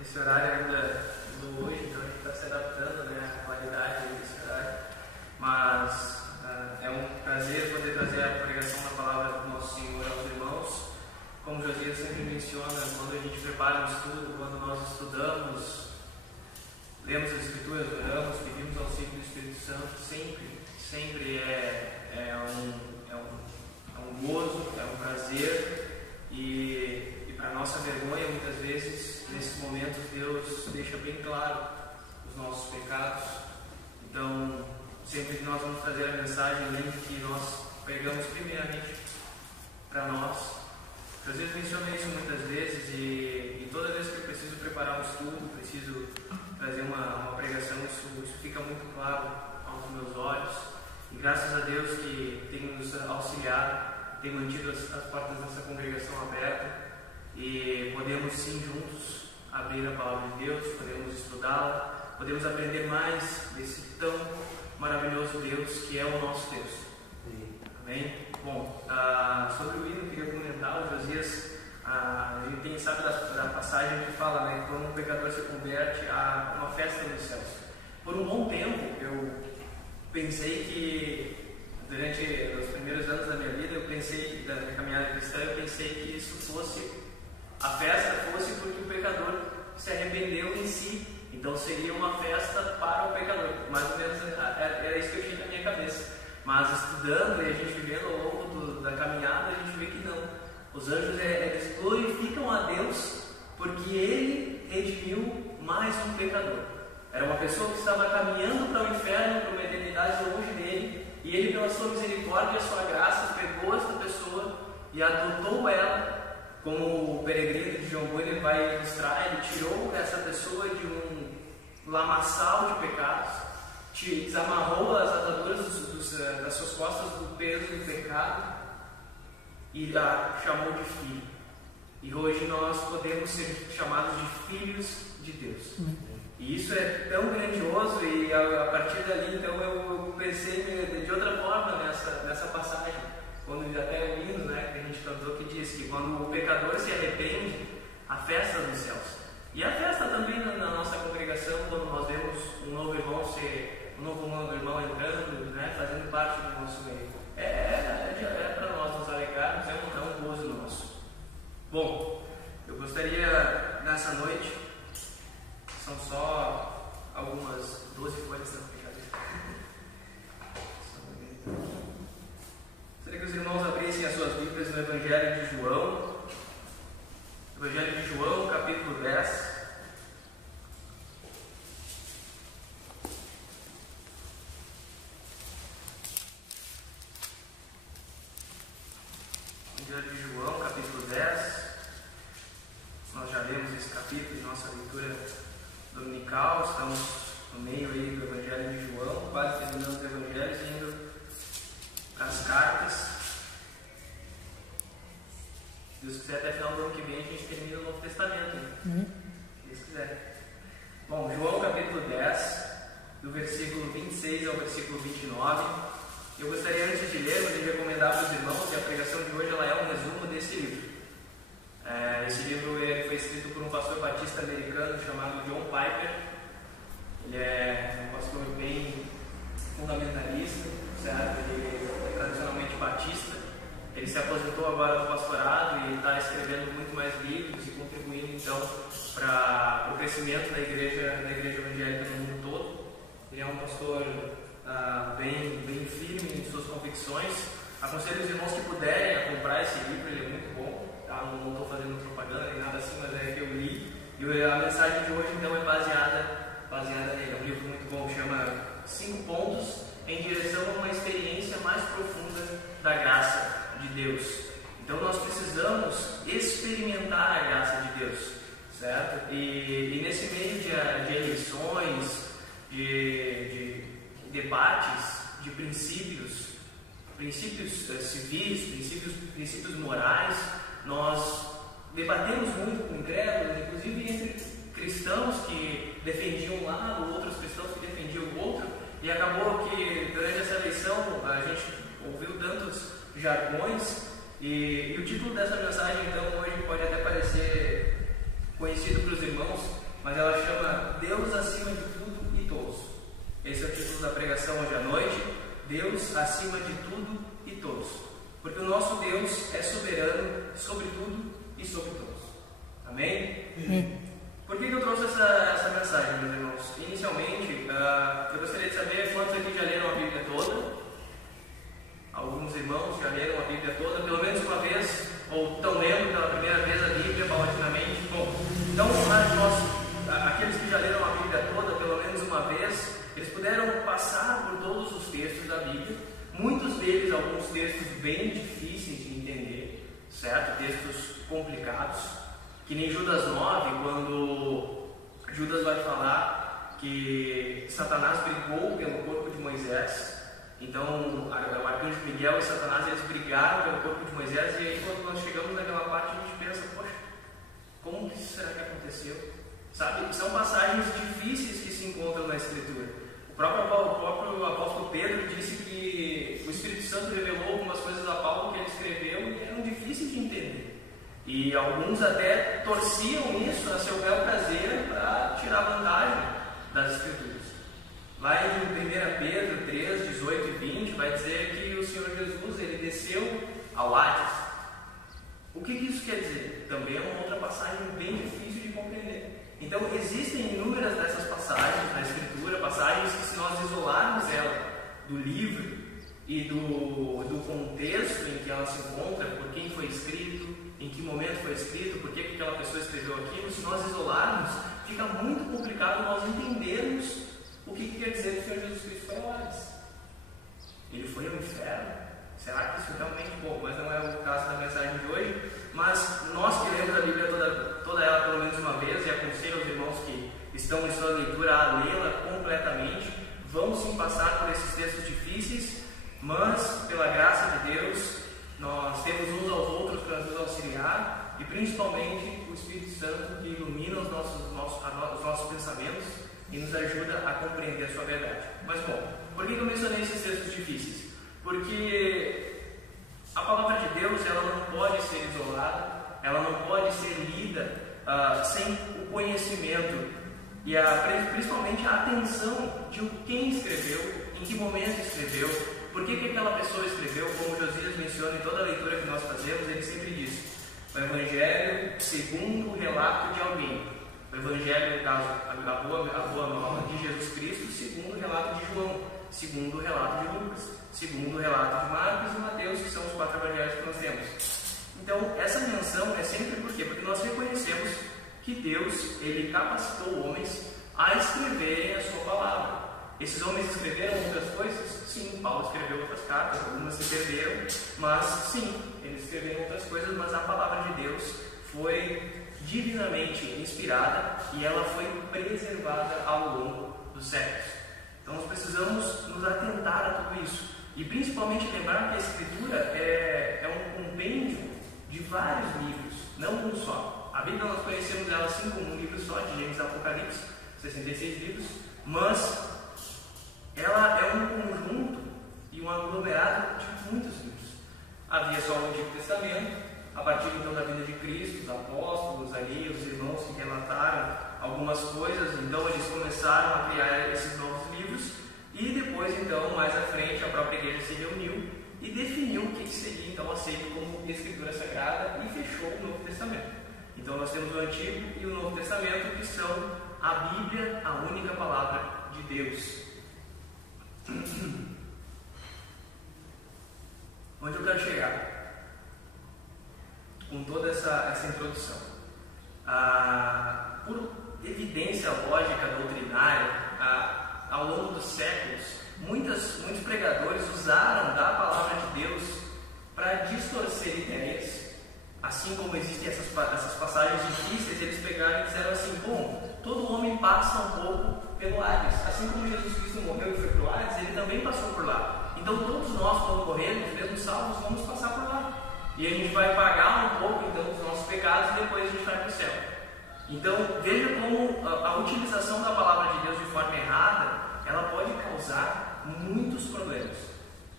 esse horário ainda do hoje, então a gente está se adaptando, né, à qualidade desse horário. Mas é um prazer poder trazer a pregação da palavra do nosso Senhor aos irmãos. Como o Josias sempre menciona, quando a gente prepara um estudo, quando nós estudamos, lemos as Escrituras, oramos, pedimos auxílio do Espírito Santo, sempre é um gozo, é um prazer, e para nossa vergonha, muitas vezes, nesses momentos, Deus deixa bem claro os nossos pecados. Então, sempre que nós vamos trazer a mensagem, lembre que nós pregamos primeiramente para nós. Às vezes menciono isso muitas vezes, e toda vez que eu preciso preparar um estudo, preciso trazer uma pregação, isso fica muito claro aos meus olhos. E graças a Deus que tem nos auxiliado, tem mantido as portas dessa congregação abertas, e podemos sim juntos abrir a palavra de Deus, podemos estudá-la, podemos aprender mais desse tão maravilhoso Deus que é o nosso Deus. Amém? Bom, sobre o hino, eu queria comentar, o Josias, a gente tem, sabe da passagem que fala, né, quando um pecador se converte, a uma festa nos céus. Por um bom tempo, eu pensei que, durante os primeiros anos da minha vida, da minha caminhada cristã, eu pensei que isso fosse, a festa fosse porque o pecador se arrependeu em si. Então seria uma festa para o pecador. Mais ou menos era isso que eu tinha na minha cabeça. Mas estudando e a gente vivendo ao longo da caminhada, a gente vê que não. Os anjos eles glorificam a Deus porque Ele redimiu mais um pecador. Era uma pessoa que estava caminhando para o inferno, para uma eternidade longe dele, e Ele, pela sua misericórdia e a sua graça, pegou essa pessoa e adotou ela. Como o peregrino de John Bunyan vai ilustrar, ele tirou essa pessoa de um lamaçal de pecados, desamarrou as ataduras das suas costas do peso do pecado e a chamou de filho. E hoje nós podemos ser chamados de filhos de Deus. E isso é tão grandioso, e a partir dali então eu pensei de outra forma nessa passagem. Quando até o hino, né, que a gente cantou, que diz que quando o pecador se arrepende, a festa nos céus. E a festa também na nossa congregação, quando nós vemos um novo irmão entrando, né, fazendo parte do nosso meio. É para nós nos alegrarmos, é um gozo nosso. Bom, eu gostaria nessa noite, são só algumas 12 folhas da brincadeira. Gostaria que os irmãos abrissem as suas Bíblias no Evangelho de João. Evangelho de João, capítulo 10. Evangelho de João, capítulo 10. Nós já lemos esse capítulo em nossa leitura dominical. Estamos no meio aí do Evangelho de João, quase terminando os Evangelhos, indo as cartas. Se Deus quiser, até final do ano que vem a gente termina o Novo Testamento, se Deus quiser. Bom, João capítulo 10, do versículo 26 ao versículo 29. Eu gostaria, antes de ler, de recomendar para os irmãos que a pregação de hoje ela é um resumo desse livro. Esse livro foi escrito por um pastor batista americano chamado John Piper. Ele é um pastor bem fundamentalista, certo? Ele é tradicionalmente batista. Ele se aposentou agora do pastorado e está escrevendo muito mais livros e contribuindo então para o crescimento da igreja evangélica no mundo todo. Ele é um pastor bem firme em suas convicções. Aconselho os irmãos que puderem a comprar esse livro, ele é muito bom. Tá? Não estou fazendo propaganda nem nada assim, mas é que eu li. E a mensagem de hoje então é baseada nele. É um livro muito bom, chama 5 pontos em direção a uma experiência mais profunda da graça de Deus. Então nós precisamos experimentar a graça de Deus, certo? E nesse meio de eleições, de debates, de princípios civis, princípios morais, nós debatemos muito com incrédulos, inclusive entre cristãos que defendiam um lado, outros cristãos que defendiam o outro, e acabou que durante essa eleição a gente ouviu tantos jargões, e o título dessa mensagem então hoje pode até parecer conhecido para os irmãos, mas ela chama Deus acima de tudo e todos. Esse é o título da pregação hoje à noite, Deus acima de tudo e todos. Porque o nosso Deus é soberano sobre tudo e sobre todos. Amém? Por que eu trouxe essa mensagem, meus irmãos? Inicialmente, eu gostaria de saber quantos aqui já leram a Bíblia toda. Alguns irmãos já leram a Bíblia toda, pelo menos uma vez, ou estão lendo pela primeira vez a Bíblia paulatinamente. Bom, então aqueles que já leram a Bíblia toda, pelo menos uma vez, eles puderam passar por todos os textos da Bíblia. Muitos deles, alguns textos bem difíceis de entender, certo? Textos complicados, que nem Judas 9, quando Judas vai falar que Satanás brigou pelo corpo de Moisés. Então, o arcanjo Miguel e Satanás, eles brigaram pelo corpo de Moisés, e aí quando nós chegamos naquela parte, a gente pensa, poxa, como que isso será que aconteceu? Sabe, são passagens difíceis que se encontram na Escritura. O próprio apóstolo Pedro disse que o Espírito Santo revelou algumas coisas a Paulo que ele escreveu e eram difíceis de entender. E alguns até torciam isso a seu bel prazer para tirar vantagem das Escrituras. Lá em 1 Pedro 3, 18 e 20, vai dizer que o Senhor Jesus ele desceu ao Hades. O que isso quer dizer? Também é uma outra passagem bem difícil de compreender. Então, existem inúmeras dessas passagens na Escritura, passagens que, se nós isolarmos ela do livro e do contexto em que ela se encontra, por quem foi escrito, em que momento foi escrito, por que aquela pessoa escreveu aquilo, se nós isolarmos, fica muito complicado nós entendermos o que quer dizer que o Senhor Jesus Cristo foi ao Hades. Ele foi ao inferno? Será que isso realmente... Bom, mas não é o caso da mensagem de hoje. Mas nós que lemos a Bíblia toda ela pelo menos uma vez, e aconselho aos irmãos que estão em sua leitura a lê-la completamente. Vamos sim passar por esses textos difíceis, mas pela graça de Deus, nós temos uns aos outros para nos auxiliar, e principalmente o Espírito Santo que ilumina os nossos pensamentos e nos ajuda a compreender a sua verdade. Mas bom, por que eu mencionei esses textos difíceis? Porque a palavra de Deus ela não pode ser isolada, ela não pode ser lida sem o conhecimento e principalmente a atenção de quem escreveu, em que momento escreveu, por que aquela pessoa escreveu. Como Josias menciona em toda a leitura que nós fazemos, ele sempre diz: o Evangelho segundo o relato de alguém. O Evangelho, no caso, a boa nova de Jesus Cristo, segundo o relato de João, segundo o relato de Lucas, segundo o relato de Marcos e Mateus, que são os 4 evangelhos que nós temos. Então, essa menção é sempre por quê? Porque nós reconhecemos que Deus, ele capacitou homens a escreverem a sua palavra. Esses homens escreveram outras coisas? Sim, Paulo escreveu outras cartas, algumas se perderam, mas sim, eles escreveram outras coisas, mas a palavra de Deus foi divinamente inspirada e ela foi preservada ao longo dos séculos. Então nós precisamos nos atentar a tudo isso e principalmente lembrar que a Escritura é um compêndio de vários livros, não um só. A Bíblia nós conhecemos ela assim como um livro só, de Gênesis e Apocalipse, 66 livros, mas ela é um conjunto e um aglomerado de muitos livros. Havia só o Antigo Testamento. A partir então da vinda de Cristo, os apóstolos ali, os irmãos que relataram algumas coisas, então eles começaram a criar esses novos livros e depois então, mais à frente, a própria igreja se reuniu e definiu o que seria então aceito como Escritura Sagrada e fechou o Novo Testamento. Então nós temos o Antigo e o Novo Testamento, que são a Bíblia, a única palavra de Deus. Onde eu quero chegar com toda essa introdução? Por evidência lógica doutrinária, ao longo dos séculos, muitos pregadores usaram da palavra de Deus para distorcer ideias. Assim como existem essas passagens difíceis, eles pegaram e disseram assim: bom, todo homem passa um pouco pelo Hades. Assim como Jesus Cristo morreu e foi para o Hades, ele também passou por lá. Então todos nós, quando morremos, mesmo salvos, vamos passar por lá. E a gente vai pagar um pouco então dos nossos pecados e depois a gente vai para o céu. Então veja como a utilização da palavra de Deus de forma errada, ela pode causar muitos problemas.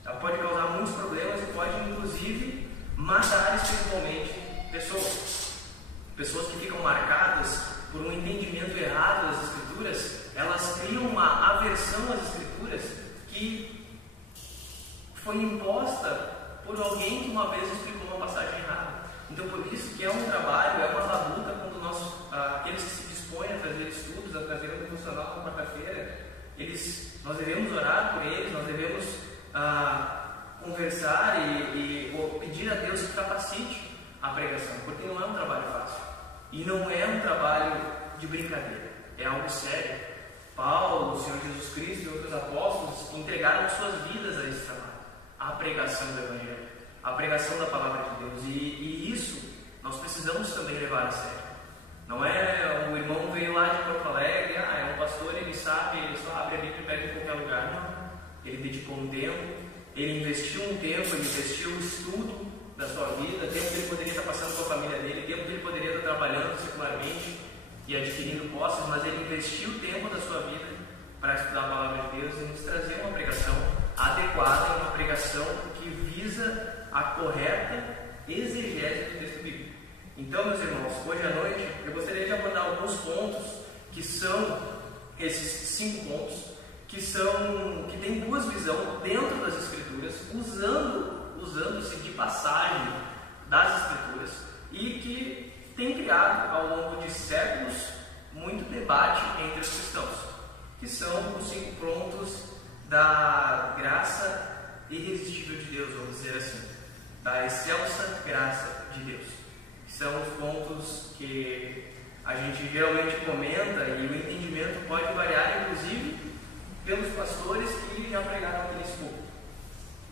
Ela pode causar muitos problemas e pode inclusive matar espiritualmente pessoas que ficam marcadas por um entendimento errado estudos, a trazer um devocional na quarta-feira, nós devemos orar por eles, nós devemos conversar e pedir a Deus que capacite a pregação, porque não é um trabalho fácil e não é um trabalho de brincadeira, é algo sério. Paulo, o Senhor Jesus Cristo e outros apóstolos entregaram suas vidas a esse trabalho, a pregação do Evangelho, a pregação da palavra de Deus, e isso nós precisamos também levar a sério. Não é o irmão veio lá de Porto Alegre, é um pastor, ele sabe, ele só abre a Bíblia e pega em qualquer lugar. Não. Ele dedicou um tempo, ele investiu um tempo, ele investiu o estudo da sua vida, tempo que ele poderia estar passando com a família dele, tempo que ele poderia estar trabalhando secularmente e adquirindo posses, mas ele investiu o tempo da sua vida para estudar a palavra de Deus e nos trazer uma pregação adequada, uma pregação que visa a correta exegese do texto bíblico. Então, meus irmãos, hoje à noite eu gostaria de abordar alguns pontos que são esses 5 pontos que têm duas visões dentro das Escrituras, usando-se de passagem das Escrituras e que tem criado ao longo de séculos muito debate entre os cristãos, que são os 5 pontos da graça irresistível de Deus, vamos dizer assim, da excelsa graça de Deus. São os pontos que a gente geralmente comenta e o entendimento pode variar, inclusive, pelos pastores que já pregaram aquele escopo.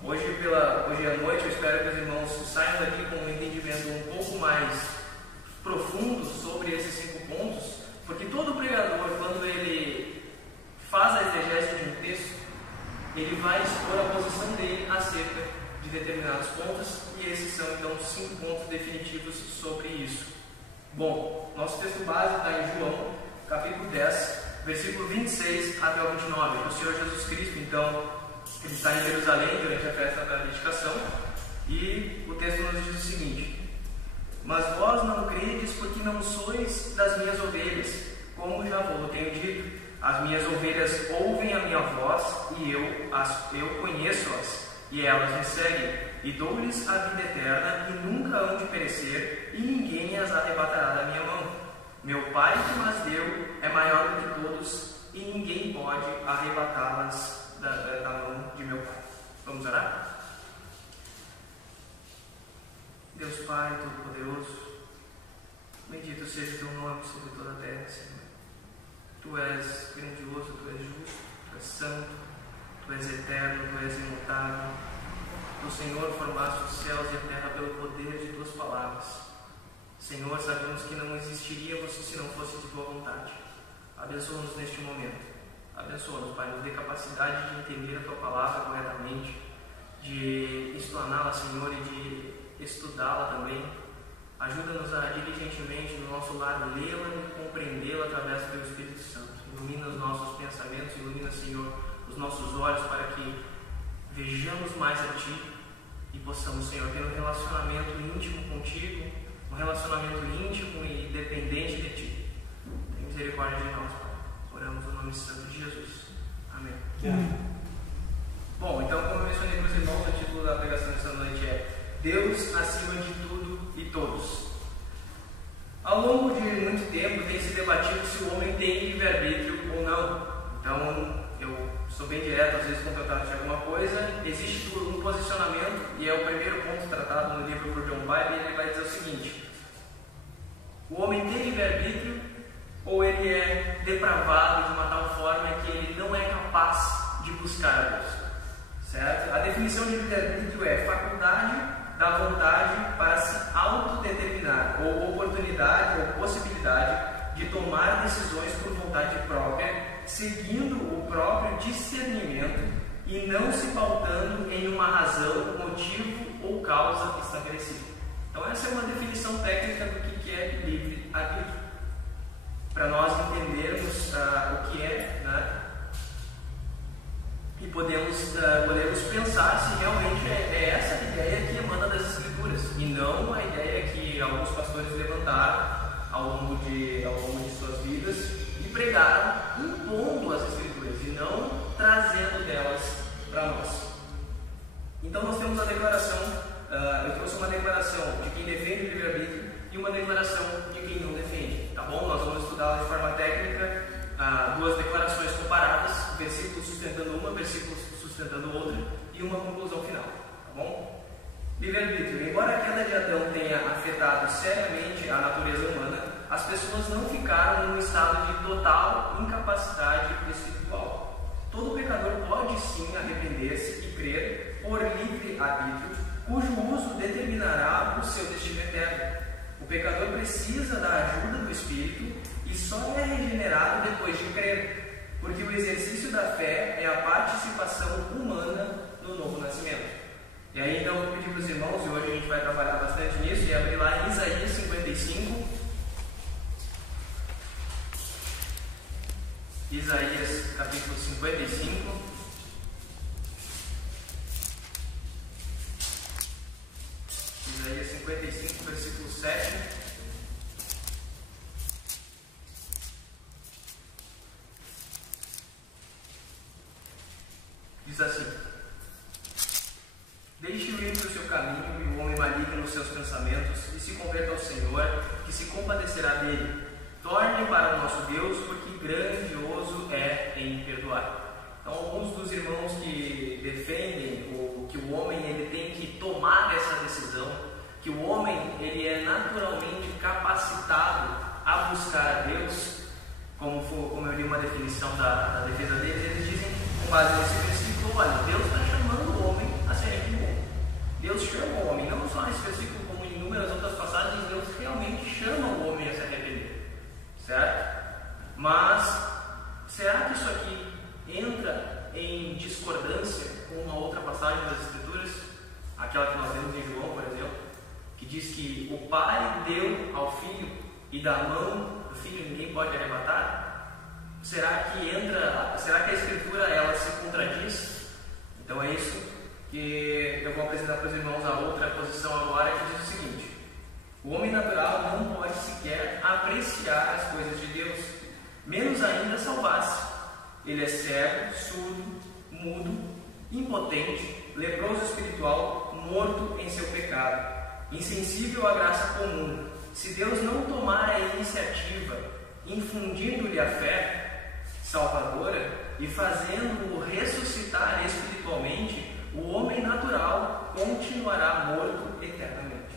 Hoje à noite eu espero que os irmãos saiam daqui com um entendimento um pouco mais profundo sobre esses 5 pontos, porque todo pregador, quando ele faz a exegese de um texto, ele vai expor a posição dele acerca de determinados pontos, e esses são então 5 pontos definitivos sobre isso. Bom, nosso texto base está em João, capítulo 10, versículo 26 até o 29. O Senhor Jesus Cristo, então, ele está em Jerusalém durante a festa da dedicação, e o texto nos diz o seguinte: mas vós não credes porque não sois das minhas ovelhas, como já vos tenho dito. As minhas ovelhas ouvem a minha voz, e eu conheço-as, e elas me seguem, e dou-lhes a vida eterna, e nunca hão de perecer, e ninguém as arrebatará da minha mão. Meu Pai que mas deu é maior do que todos, e ninguém pode arrebatá-las da mão de meu Pai. Vamos orar? Deus Pai Todo-Poderoso, bendito seja o teu nome sobre toda a terra, Senhor. Tu és grandioso, tu és justo, tu és santo, tu és eterno, tu és imutável. Tu, Senhor, formaste os céus e a terra pelo poder de tuas palavras. Senhor, sabemos que não existiríamos se não fosse de tua vontade. Abençoa-nos neste momento. Abençoa-nos, Pai, nos dê capacidade de entender a tua palavra corretamente, de explaná-la, Senhor, e de estudá-la também. Ajuda-nos a diligentemente no nosso lar lê-la e compreendê-la através do teu Espírito Santo. Ilumina os nossos pensamentos, ilumina, Senhor, os nossos olhos para que vejamos mais a Ti e possamos, Senhor, ter um relacionamento íntimo contigo, um relacionamento íntimo e dependente de Ti. Tem misericórdia de nós, Pai. Oramos no nome santo de Jesus. Amém. Bom, então, como eu mencionei para os irmãos, o título da pregação dessa noite é Deus acima de tudo e todos. Ao longo de muito tempo tem se debatido se o homem tem livre-arbítrio ou não. Então, eu sou bem direto, às vezes, quando eu trato de alguma coisa, existe um posicionamento, e é o primeiro ponto tratado no livro por John Piper, e ele vai dizer o seguinte: o homem tem livre-arbítrio ou ele é depravado de uma tal forma que ele não é capaz de buscar a Deus? Certo? A definição de livre-arbítrio é faculdade da vontade para se autodeterminar, ou oportunidade ou possibilidade de tomar decisões por vontade própria, seguindo o próprio discernimento e não se pautando em uma razão, motivo ou causa estabelecida. Então essa é uma definição técnica do que é livre-arbítrio, para nós entendermos o que é, né? E podemos pensar se realmente é essa a ideia que emana das Escrituras, e não a ideia que alguns pastores levantaram ao longo de suas vidas e pregaram impondo as Escrituras e não trazendo delas para nós. Então nós temos a declaração, eu trouxe uma declaração de quem defende o livre-arbítrio e uma declaração de quem não defende, tá bom? Nós vamos estudá-la de forma técnica Livre-arbítrio. Embora a queda de Adão tenha afetado seriamente a natureza humana, as pessoas não ficaram num estado de total incapacidade espiritual. Todo pecador pode sim arrepender-se e crer por livre-arbítrio, cujo uso determinará o seu destino eterno. O pecador precisa da ajuda do Espírito e só é regenerado depois de crer, porque o exercício da fé é a participação humana no novo nascimento. E aí então eu vou pedir para os irmãos, e hoje a gente vai trabalhar bastante nisso, e abrir lá em Isaías 55. Isaías capítulo 55. Isaías 55, versículo 7. Diz assim: Deixe-o ir para o seu caminho, e o homem maligno nos seus pensamentos, e se converta ao Senhor, que se compadecerá dele. Torne para o nosso Deus, porque grandioso é em perdoar. Então, alguns dos irmãos que defendem que o homem ele tem que tomar essa decisão, que o homem ele é naturalmente capacitado a buscar a Deus, como eu li uma definição da defesa deles, eles dizem, com base nesse versículo, olha, Deus está chamando o homem a se arrepender. Deus chama o homem, não só nesse versículo, como em inúmeras outras passagens, Deus realmente chama o homem a se arrepender. Certo? Mas, será que isso aqui entra em discordância com uma outra passagem das Escrituras? Aquela que nós lemos em João, por exemplo, que diz que o Pai deu ao Filho e da mão do Filho ninguém pode arrebatar? Será que a Escritura ela se contradiz? Então é isso que eu vou apresentar para os irmãos a outra posição agora, que diz o seguinte: o homem natural não pode sequer apreciar as coisas de Deus, menos ainda salvar-se. Ele é cego, surdo, mudo, impotente, leproso espiritual, morto em seu pecado, insensível à graça comum. Se Deus não tomar a iniciativa, infundindo-lhe a fé salvadora e fazendo-o ressuscitar espiritualmente, o homem natural continuará morto eternamente.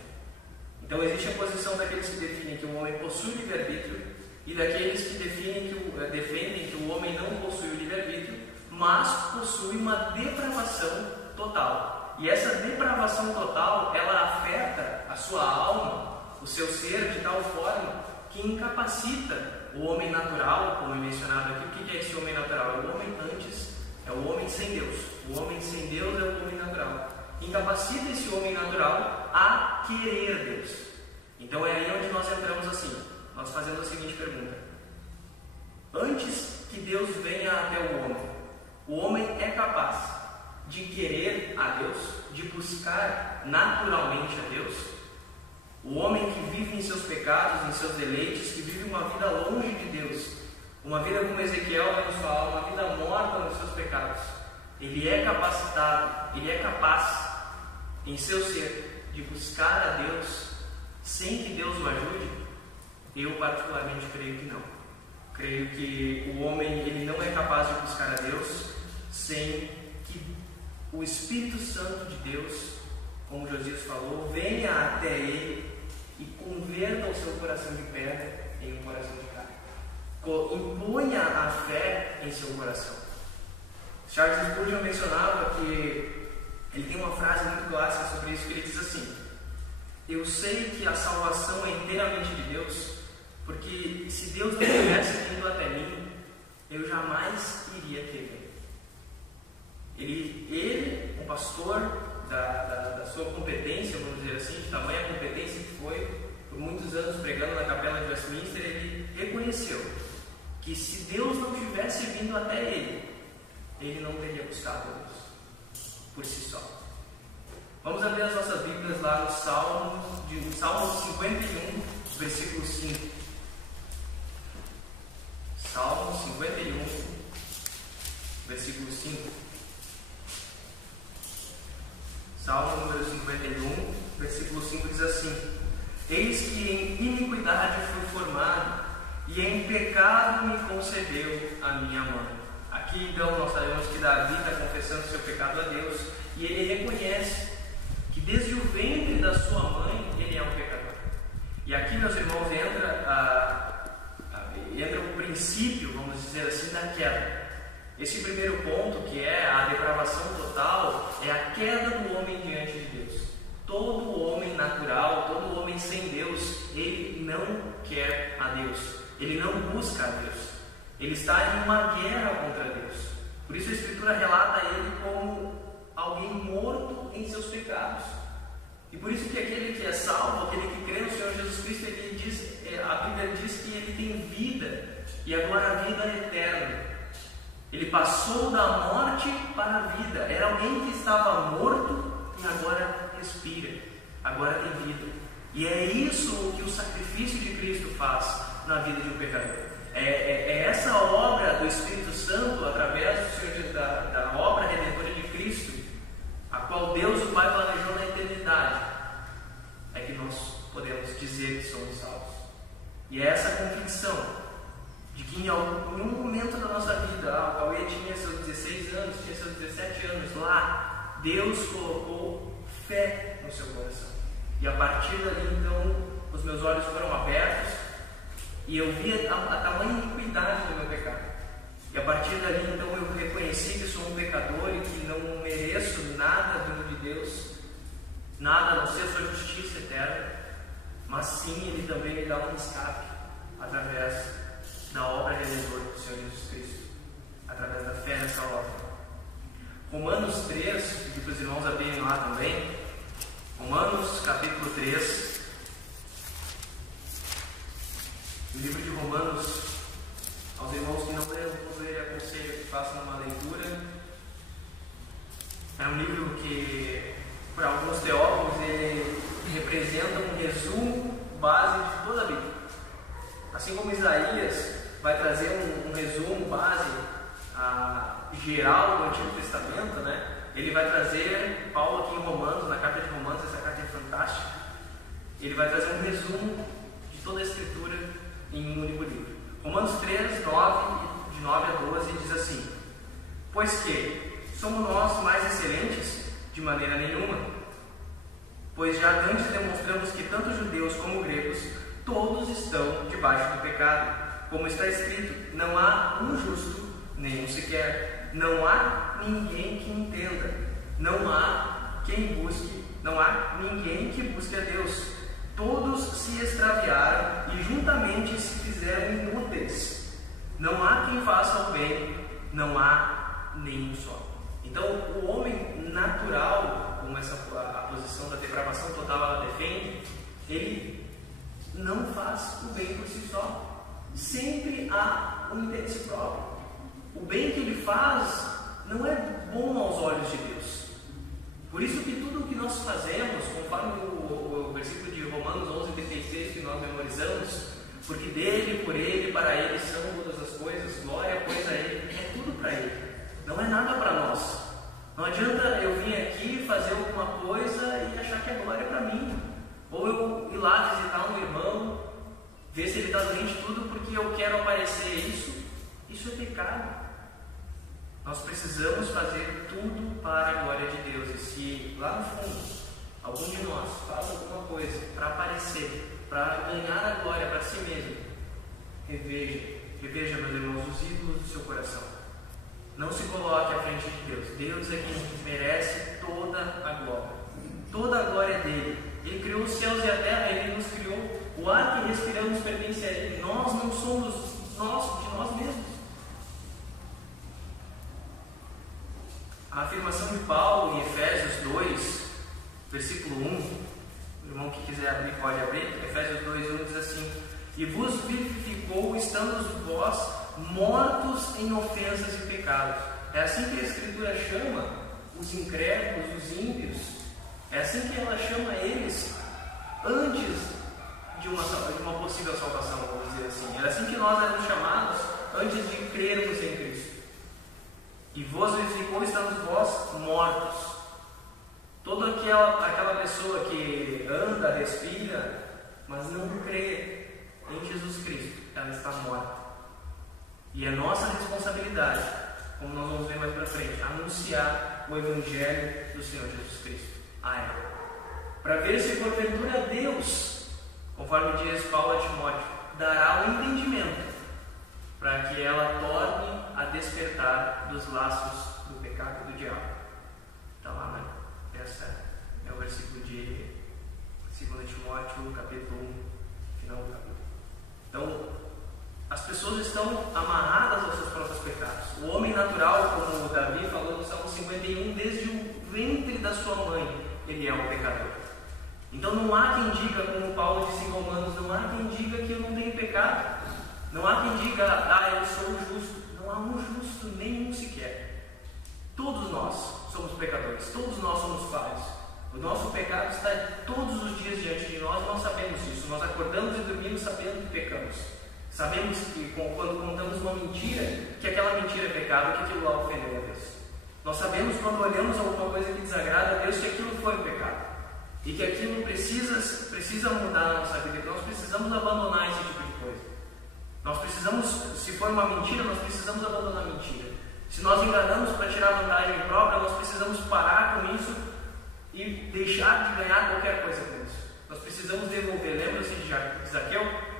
Então existe a posição daqueles que definem que o homem possui livre-arbítrio e daqueles que defendem que o homem não possui o livre-arbítrio, mas possui uma depravação total. E essa depravação total, ela afeta a sua alma, o seu ser, de tal forma que incapacita o homem natural, como é mencionado aqui. O que é esse homem natural? É o homem antes, é o homem sem Deus. O homem sem Deus é o homem natural. Incapacita esse homem natural a querer Deus. Então é aí onde nós entramos assim. Nós fazemos a seguinte pergunta: antes que Deus venha até o homem é capaz de querer a Deus, de buscar naturalmente a Deus? O homem que vive em seus pecados, em seus deleites, que vive uma vida longe de Deus, uma vida como Ezequiel vai nos falar, uma vida morta nos seus pecados, ele é capacitado, ele é capaz em seu ser de buscar a Deus sem que Deus o ajude? Eu particularmente creio que não. Creio que o homem ele não é capaz de buscar a Deus sem que o Espírito Santo de Deus, como Josias falou, venha até ele e converta o seu coração de pedra em um coração de carne. Imponha a fé em seu coração. Charles Spurgeon mencionava que ele tem uma frase muito clássica sobre isso, que ele diz assim: eu sei que a salvação é inteiramente de Deus, porque se Deus não tivesse vindo até mim, eu jamais iria querer. Ele, um pastor da sua competência, vamos dizer assim, de tamanha competência que foi, por muitos anos pregando na capela de Westminster, ele reconheceu que se Deus não tivesse vindo até ele não teria buscado a Deus por si só. Vamos abrir as nossas Bíblias lá no Salmo 51, versículo 5. Salmo 51, versículo 5. Salmo número 51, versículo 5 diz assim: eis que em iniquidade fui formado, e em pecado me concebeu a minha mãe. Aqui então nós sabemos que Davi está confessando seu pecado a Deus, e ele reconhece que desde o ventre da sua mãe ele é um pecador. E aqui, meus irmãos, entra o princípio, vamos dizer assim, da queda. Esse primeiro ponto, que é a depravação total, é a queda do homem diante de Deus. Todo homem natural, todo homem sem Deus, ele não quer a Deus, ele não busca a Deus, ele está em uma guerra contra Deus. Por isso a Escritura relata ele como alguém morto em seus pecados. E por isso que aquele que é salvo, aquele que crê no Senhor Jesus Cristo, ele diz, a Bíblia diz que ele tem vida, e agora a vida é eterna. Ele passou da morte para a vida. Era alguém que estava morto e agora respira, agora tem vida. E é isso que o sacrifício de Cristo faz na vida de um pecador. É essa obra do Espírito Santo, através do Senhor, da obra redentora de Cristo, a qual Deus, o Pai, planejou na eternidade, é que nós podemos dizer que somos salvos. E é essa convicção de que em algum momento da nossa vida, o Cauê tinha seus 16 anos, tinha seus 17 anos, lá Deus colocou fé no seu coração. E a partir dali, então, os meus olhos foram abertos e eu via a tamanha iniquidade do meu pecado. E a partir dali, então, eu reconheci que sou um pecador e que não mereço nada vindo de Deus, nada a não ser a sua justiça eterna, mas sim, Ele também me dá um escape através da obra redentora do Senhor Jesus Cristo, através da fé nessa obra. Romanos 3, pedi para os irmãos abrirem lá também. Romanos capítulo 3. O livro de Romanos, aos irmãos que não leram, eu aconselho que façam uma leitura. É um livro que, para alguns teólogos, ele representa um resumo base de toda a Bíblia. Assim como Isaías vai trazer um resumo base geral do Antigo Testamento, né? Ele vai trazer, Paulo aqui em Romanos, na carta de Romanos, essa carta é fantástica, ele vai trazer um resumo de toda a Escritura em um único livro. Romanos 3, 9, de 9 a 12, diz assim: pois que somos nós mais excelentes? De maneira nenhuma. Pois já antes demonstramos que tanto judeus como gregos, todos estão debaixo do pecado. Como está escrito, não há um justo, nenhum sequer. Não há ninguém que entenda. Não há ninguém que busque a Deus. Todos se extraviaram e juntamente se fizeram inúteis. Não há quem faça o bem, não há nenhum só. Então, o homem natural, como a posição da depravação total ela defende, ele não faz o bem por si só. Sempre há um interesse próprio. O bem que ele faz não é bom aos olhos de Deus. Por isso que tudo o que nós fazemos, conforme o versículo de Romanos 11:36 que nós memorizamos, porque dele, por ele, para ele são todas as coisas, glória, pois a ele, é tudo para ele. Não é nada para nós. Não adianta eu vir aqui fazer alguma coisa e achar que a glória é para mim. Ou eu ir lá visitar um irmão, ver se ele está doente, tudo porque eu quero aparecer. Isso é pecado. Nós precisamos fazer tudo para a glória de Deus. E se lá no fundo algum de nós faz alguma coisa para aparecer, para ganhar a glória para si mesmo, reveja, meus irmãos, os ídolos do seu coração. Não se coloque à frente de Deus. Deus é quem merece toda a glória. Toda a glória é dele. Ele criou os céus e a terra, ele nos criou. O ar que respiramos pertence a ele. Nós não somos de nós mesmos. A afirmação de Paulo em Efésios 2, versículo 1, o irmão que quiser abrir pode abrir. Efésios 2, 1 diz assim: e vos vivificou, estando vós mortos em ofensas e pecados. É assim que a Escritura chama os incrédulos, os ímpios. É assim que ela chama eles antes de uma possível salvação, vamos dizer assim. É assim que nós éramos chamados antes de crermos em Cristo. E vos vivificou, estando vós mortos. Toda aquela pessoa que anda, respira, mas não crê em Jesus Cristo, ela está morta. E é nossa responsabilidade, como nós vamos ver mais para frente, anunciar o Evangelho do Senhor Jesus Cristo a ela. para ver se porventura Deus, conforme diz Paulo a Timóteo, dará o entendimento para que ela torne a despertar dos laços do pecado e do diabo. Está lá, né? Esse é o versículo de 2 Timóteo, capítulo 1, final do capítulo. Então, as pessoas estão amarradas aos seus próprios pecados. O homem natural, como o Davi falou no Salmo 51, desde o ventre da sua mãe, ele é um pecador. Então não há quem diga, como Paulo disse em Romanos, não há quem diga que eu não tenho pecado. Não há quem diga, eu sou justo. Não há um justo nenhum sequer. Todos nós somos pecadores, todos nós somos falhos. O nosso pecado está todos os dias diante de nós e nós sabemos disso. Nós acordamos e dormimos sabendo que pecamos. Sabemos que quando contamos uma mentira, que aquela mentira é pecado, que aquilo lá ofendeu a Deus. Nós sabemos quando olhamos alguma coisa que desagrada a Deus, que aquilo foi um pecado. E que aquilo precisa mudar na nossa vida, que nós precisamos abandonar esse tipo de coisa. Nós precisamos, se for uma mentira, nós precisamos abandonar a mentira. Se nós enganamos para tirar vantagem própria, nós precisamos parar com isso e deixar de ganhar qualquer coisa com isso. Nós precisamos devolver. Lembra-se de Zaqueu?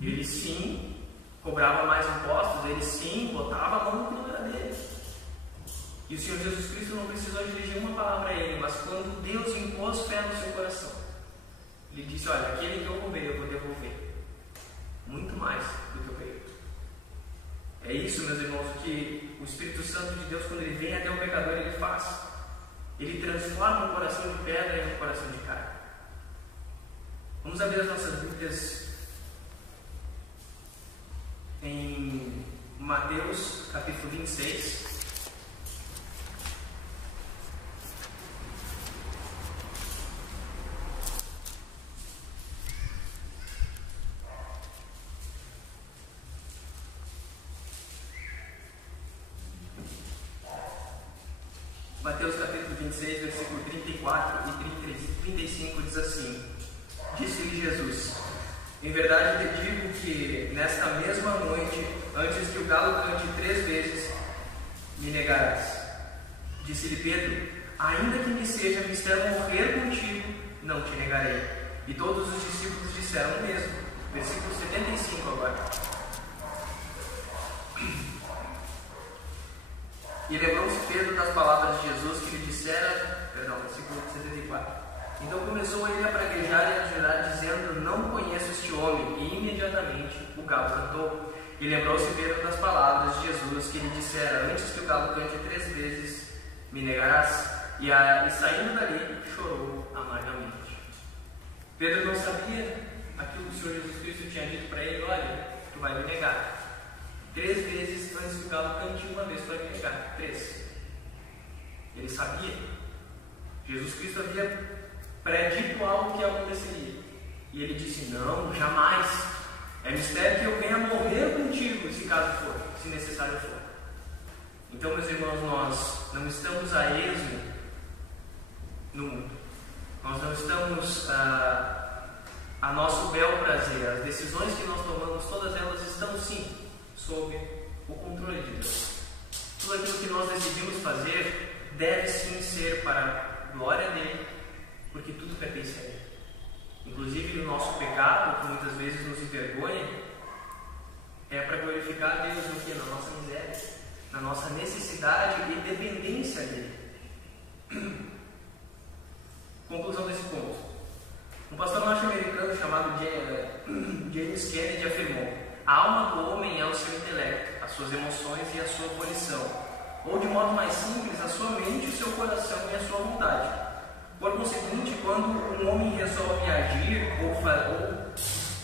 Ele sim cobrava mais impostos, ele sim botava a mão no que não era dele. E o Senhor Jesus Cristo não precisou dirigir uma palavra a ele, mas quando Deus impôs fé no seu coração, ele disse: olha, aquele que eu roubei, eu vou devolver muito mais do que eu peguei. É isso, meus irmãos, que o Espírito Santo de Deus, quando ele vem até o pecador, ele faz. Ele transforma um coração de pedra em um coração de carne. Vamos abrir as nossas Bíblias em Mateus capítulo 26. Mateus capítulo 26, versículo 34 e 35 diz assim: disse-lhe Jesus: em verdade te digo que nesta mesma noite, antes que o galo cante 3 vezes, me negarás. Disse-lhe Pedro: ainda que me seja mister morrer contigo, não te negarei. E todos os discípulos disseram o mesmo. Versículo 75 agora. E lembrou-se Pedro das palavras de Jesus que lhe dissera, versículo 74. Então começou ele a praguejar e a jurar, dizendo: não conheço este homem. E imediatamente o galo cantou. E lembrou-se Pedro das palavras de Jesus que lhe dissera: antes que o galo cante 3 vezes, me negarás. E saindo dali, chorou amargamente. Pedro não sabia aquilo que o Senhor Jesus Cristo tinha dito para ele: olha, tu vai me negar 3 vezes antes que o galo cante, uma vez tu vai me negar. 3. Ele sabia. Jesus Cristo havia predito algo que aconteceria. E ele disse: não, jamais. É mistério que eu venha morrer contigo, se caso for, se necessário for. Então, meus irmãos, nós não estamos a esmo no mundo. Nós não estamos a nosso bel prazer. As decisões que nós tomamos, todas elas estão sim sob o controle de Deus. Tudo aquilo que nós decidimos fazer deve sim ser para a glória dele, porque tudo pertence a ele. Inclusive o nosso pecado, que muitas vezes nos envergonha, é para glorificar a Deus no que? Na nossa miséria, na nossa necessidade e dependência dele. Conclusão desse ponto. Um pastor norte-americano chamado James Kennedy afirmou: a alma do homem é o seu intelecto, as suas emoções e a sua volição, ou de modo mais simples, a sua mente, o seu coração e a sua vontade. Por conseguinte, quando um homem resolve agir ou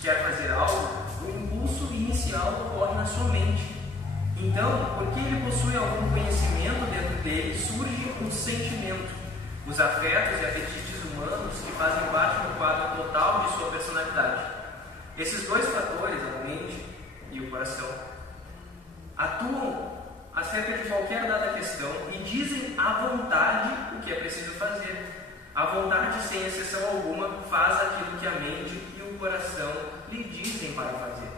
quer fazer algo, o impulso inicial ocorre na sua mente. Então, porque ele possui algum conhecimento dentro dele, surge um sentimento, os afetos e apetites humanos que fazem parte do quadro total de sua personalidade. Esses 2 fatores, a mente e o coração, atuam acerca de qualquer dada questão e dizem à vontade o que é preciso fazer. A vontade, sem exceção alguma, faz aquilo que a mente e o coração lhe dizem para fazer.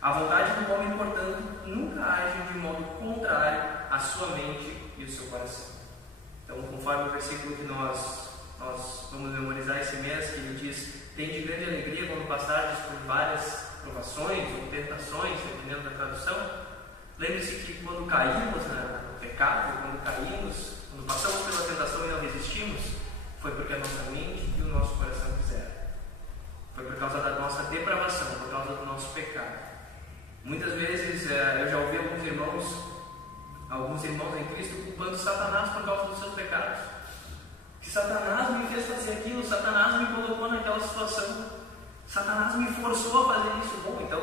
A vontade do homem, portanto, nunca age de modo contrário à sua mente e ao seu coração. Então, conforme o versículo que nós nós vamos memorizar esse mês, que ele diz: "Tende grande alegria quando passardes por várias provações ou tentações", dependendo da tradução. Lembre-se que quando caímos no pecado, quando passamos pela tentação e não resistimos, foi porque a nossa mente e o nosso coração quiseram. Foi por causa da nossa depravação, por causa do nosso pecado. Muitas vezes eu já ouvi alguns irmãos em Cristo culpando Satanás por causa dos seus pecados. Que Satanás me fez fazer aquilo, Satanás me colocou naquela situação, Satanás me forçou a fazer isso. Bom, então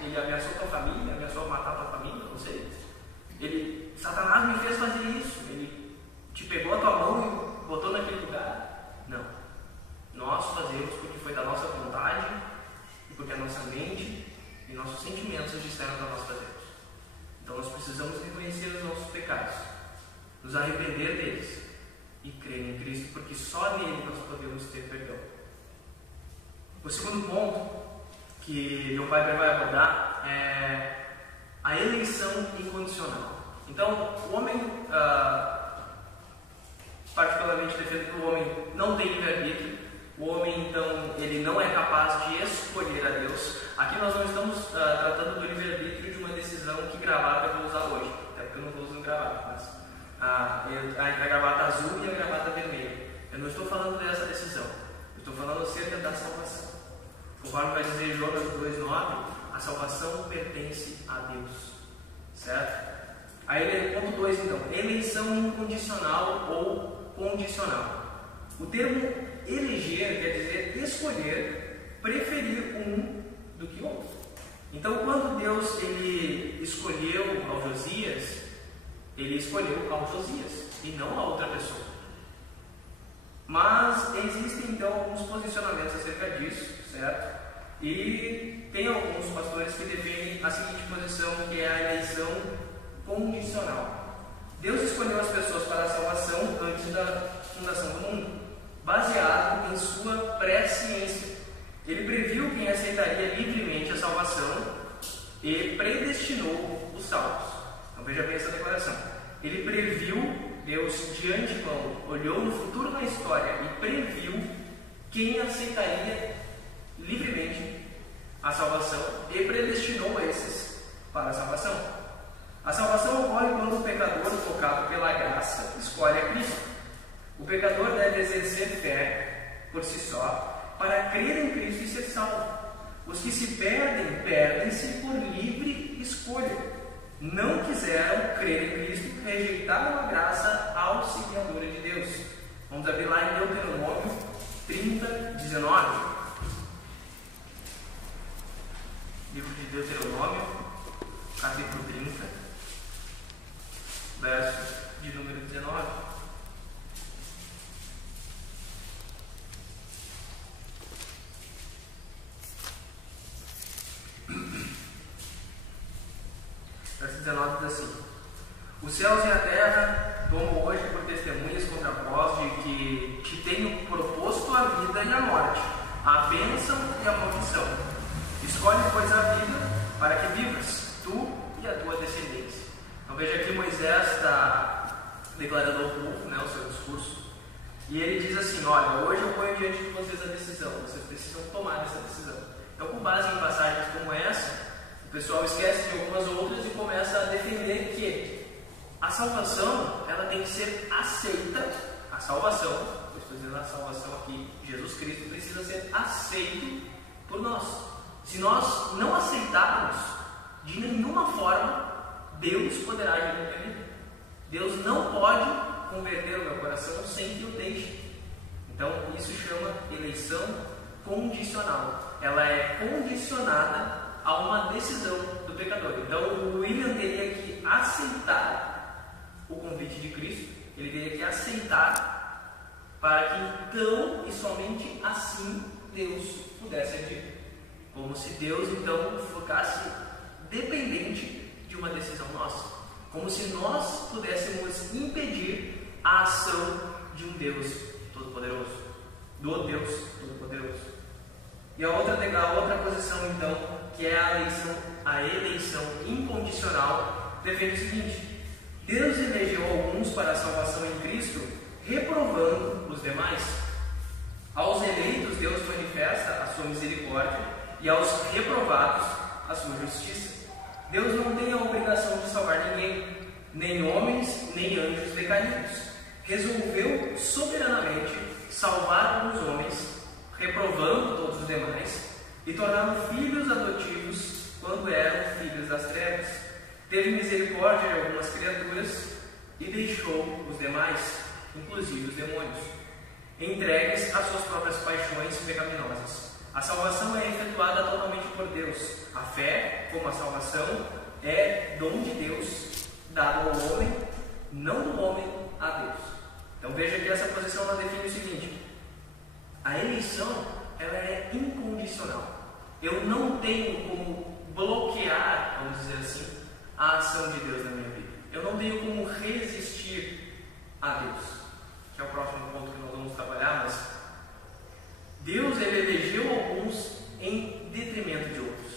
ele ameaçou tua família, ameaçou matar tua família, não sei. Satanás me fez fazer isso, ele te pegou a tua mão e botou naquele lugar. Não. Nós fazemos porque foi da nossa vontade e porque a nossa mente e nossos sentimentos disseram para nós fazermos. Então nós precisamos reconhecer os nossos pecados, nos arrepender deles e crer em Cristo, porque só nele nós podemos ter perdão. O segundo ponto que meu pai vai abordar é a eleição incondicional. Então, o homem, particularmente defende que o homem não tem livre-arbítrio. O homem, então, ele não é capaz de escolher a Deus. Aqui nós não estamos tratando do livre-arbítrio de uma decisão que gravata eu vou usar hoje, até porque eu não estou usando gravata, mas a gravata azul e a gravata vermelha. Eu não estou falando dessa decisão, eu estou falando acerca da salvação. Conforme vai dizer Jonas 2,9, a salvação pertence a Deus, certo? Aí, ponto 2, então, eleição incondicional ou condicional. O termo eleger quer dizer escolher, preferir um do que outro. Então, quando Deus ele escolheu ao Josias, ele escolheu ao Josias e não a outra pessoa. Mas existem então alguns posicionamentos acerca disso, certo? E tem alguns pastores que defendem a seguinte posição, que é a eleição condicional. Deus escolheu as pessoas para a salvação antes da fundação do mundo, baseado em sua presciência. Ele previu quem aceitaria livremente a salvação e predestinou os salvos. Então veja bem essa declaração. Ele previu, Deus de antemão olhou no futuro da história e previu quem aceitaria livremente a salvação e predestinou esses para a salvação. A salvação ocorre quando o pecador, tocado pela graça, escolhe a Cristo. O pecador deve exercer fé por si só para crer em Cristo e ser salvo. Os que se perdem, perdem-se por livre escolha. Não quiseram crer em Cristo, rejeitaram a graça auxiliadora de Deus. Vamos abrir lá em Deuteronômio 30, 19. Livro de Deuteronômio, capítulo 30, verso de número 19. Verso 19 diz assim: Os céus e a terra tomo hoje por testemunhas contra vós de que te tenho proposto a vida e a morte, a bênção e a maldição. Escolhe, pois, a vida para que vivas, tu e a tua descendência. Então veja aqui Moisés está declarando ao povo, o seu discurso, e ele diz assim: olha, hoje eu ponho diante de vocês a decisão, vocês precisam tomar essa decisão. Então, com base em passagens como essa, o pessoal esquece de algumas outras e começa a defender que a salvação, ela tem que ser aceita. A salvação, eu estou dizendo a salvação aqui, Jesus Cristo precisa ser aceito por nós. Se nós não aceitarmos, de nenhuma forma, Deus poderá agir na minha vida. Deus não pode converter o meu coração sem que eu deixe. Então, isso chama eleição condicional. Ela é condicionada a uma decisão do pecador. Então, o William teria que aceitar o convite de Cristo. Ele teria que aceitar para que então e somente assim Deus pudesse agir. Como se Deus então ficasse dependente de uma decisão nossa. Como se nós pudéssemos impedir a ação de um Deus Todo-Poderoso. Do Deus Todo-Poderoso. E a outra posição então, que é a eleição incondicional, defende o seguinte: Deus elegeu alguns para a salvação em Cristo reprovando os demais. Aos eleitos Deus manifesta a sua misericórdia e aos reprovados a sua justiça. Deus não tem a obrigação de salvar ninguém, nem homens, nem anjos decaídos. Resolveu soberanamente salvar alguns homens, reprovando todos os demais e tornando filhos adotivos quando eram filhos das trevas. Teve misericórdia de algumas criaturas e deixou os demais, inclusive os demônios, entregues às suas próprias paixões pecaminosas. A salvação é efetuada totalmente por Deus. A fé, como a salvação, é dom de Deus, dado ao homem, não do homem a Deus. Então veja que essa posição ela define o seguinte: a eleição ela é incondicional. Eu não tenho como bloquear, vamos dizer assim, a ação de Deus na minha vida. Eu não tenho como resistir a Deus, que é o próximo ponto que nós vamos trabalhar, mas Deus ele elegeu alguns em detrimento de outros.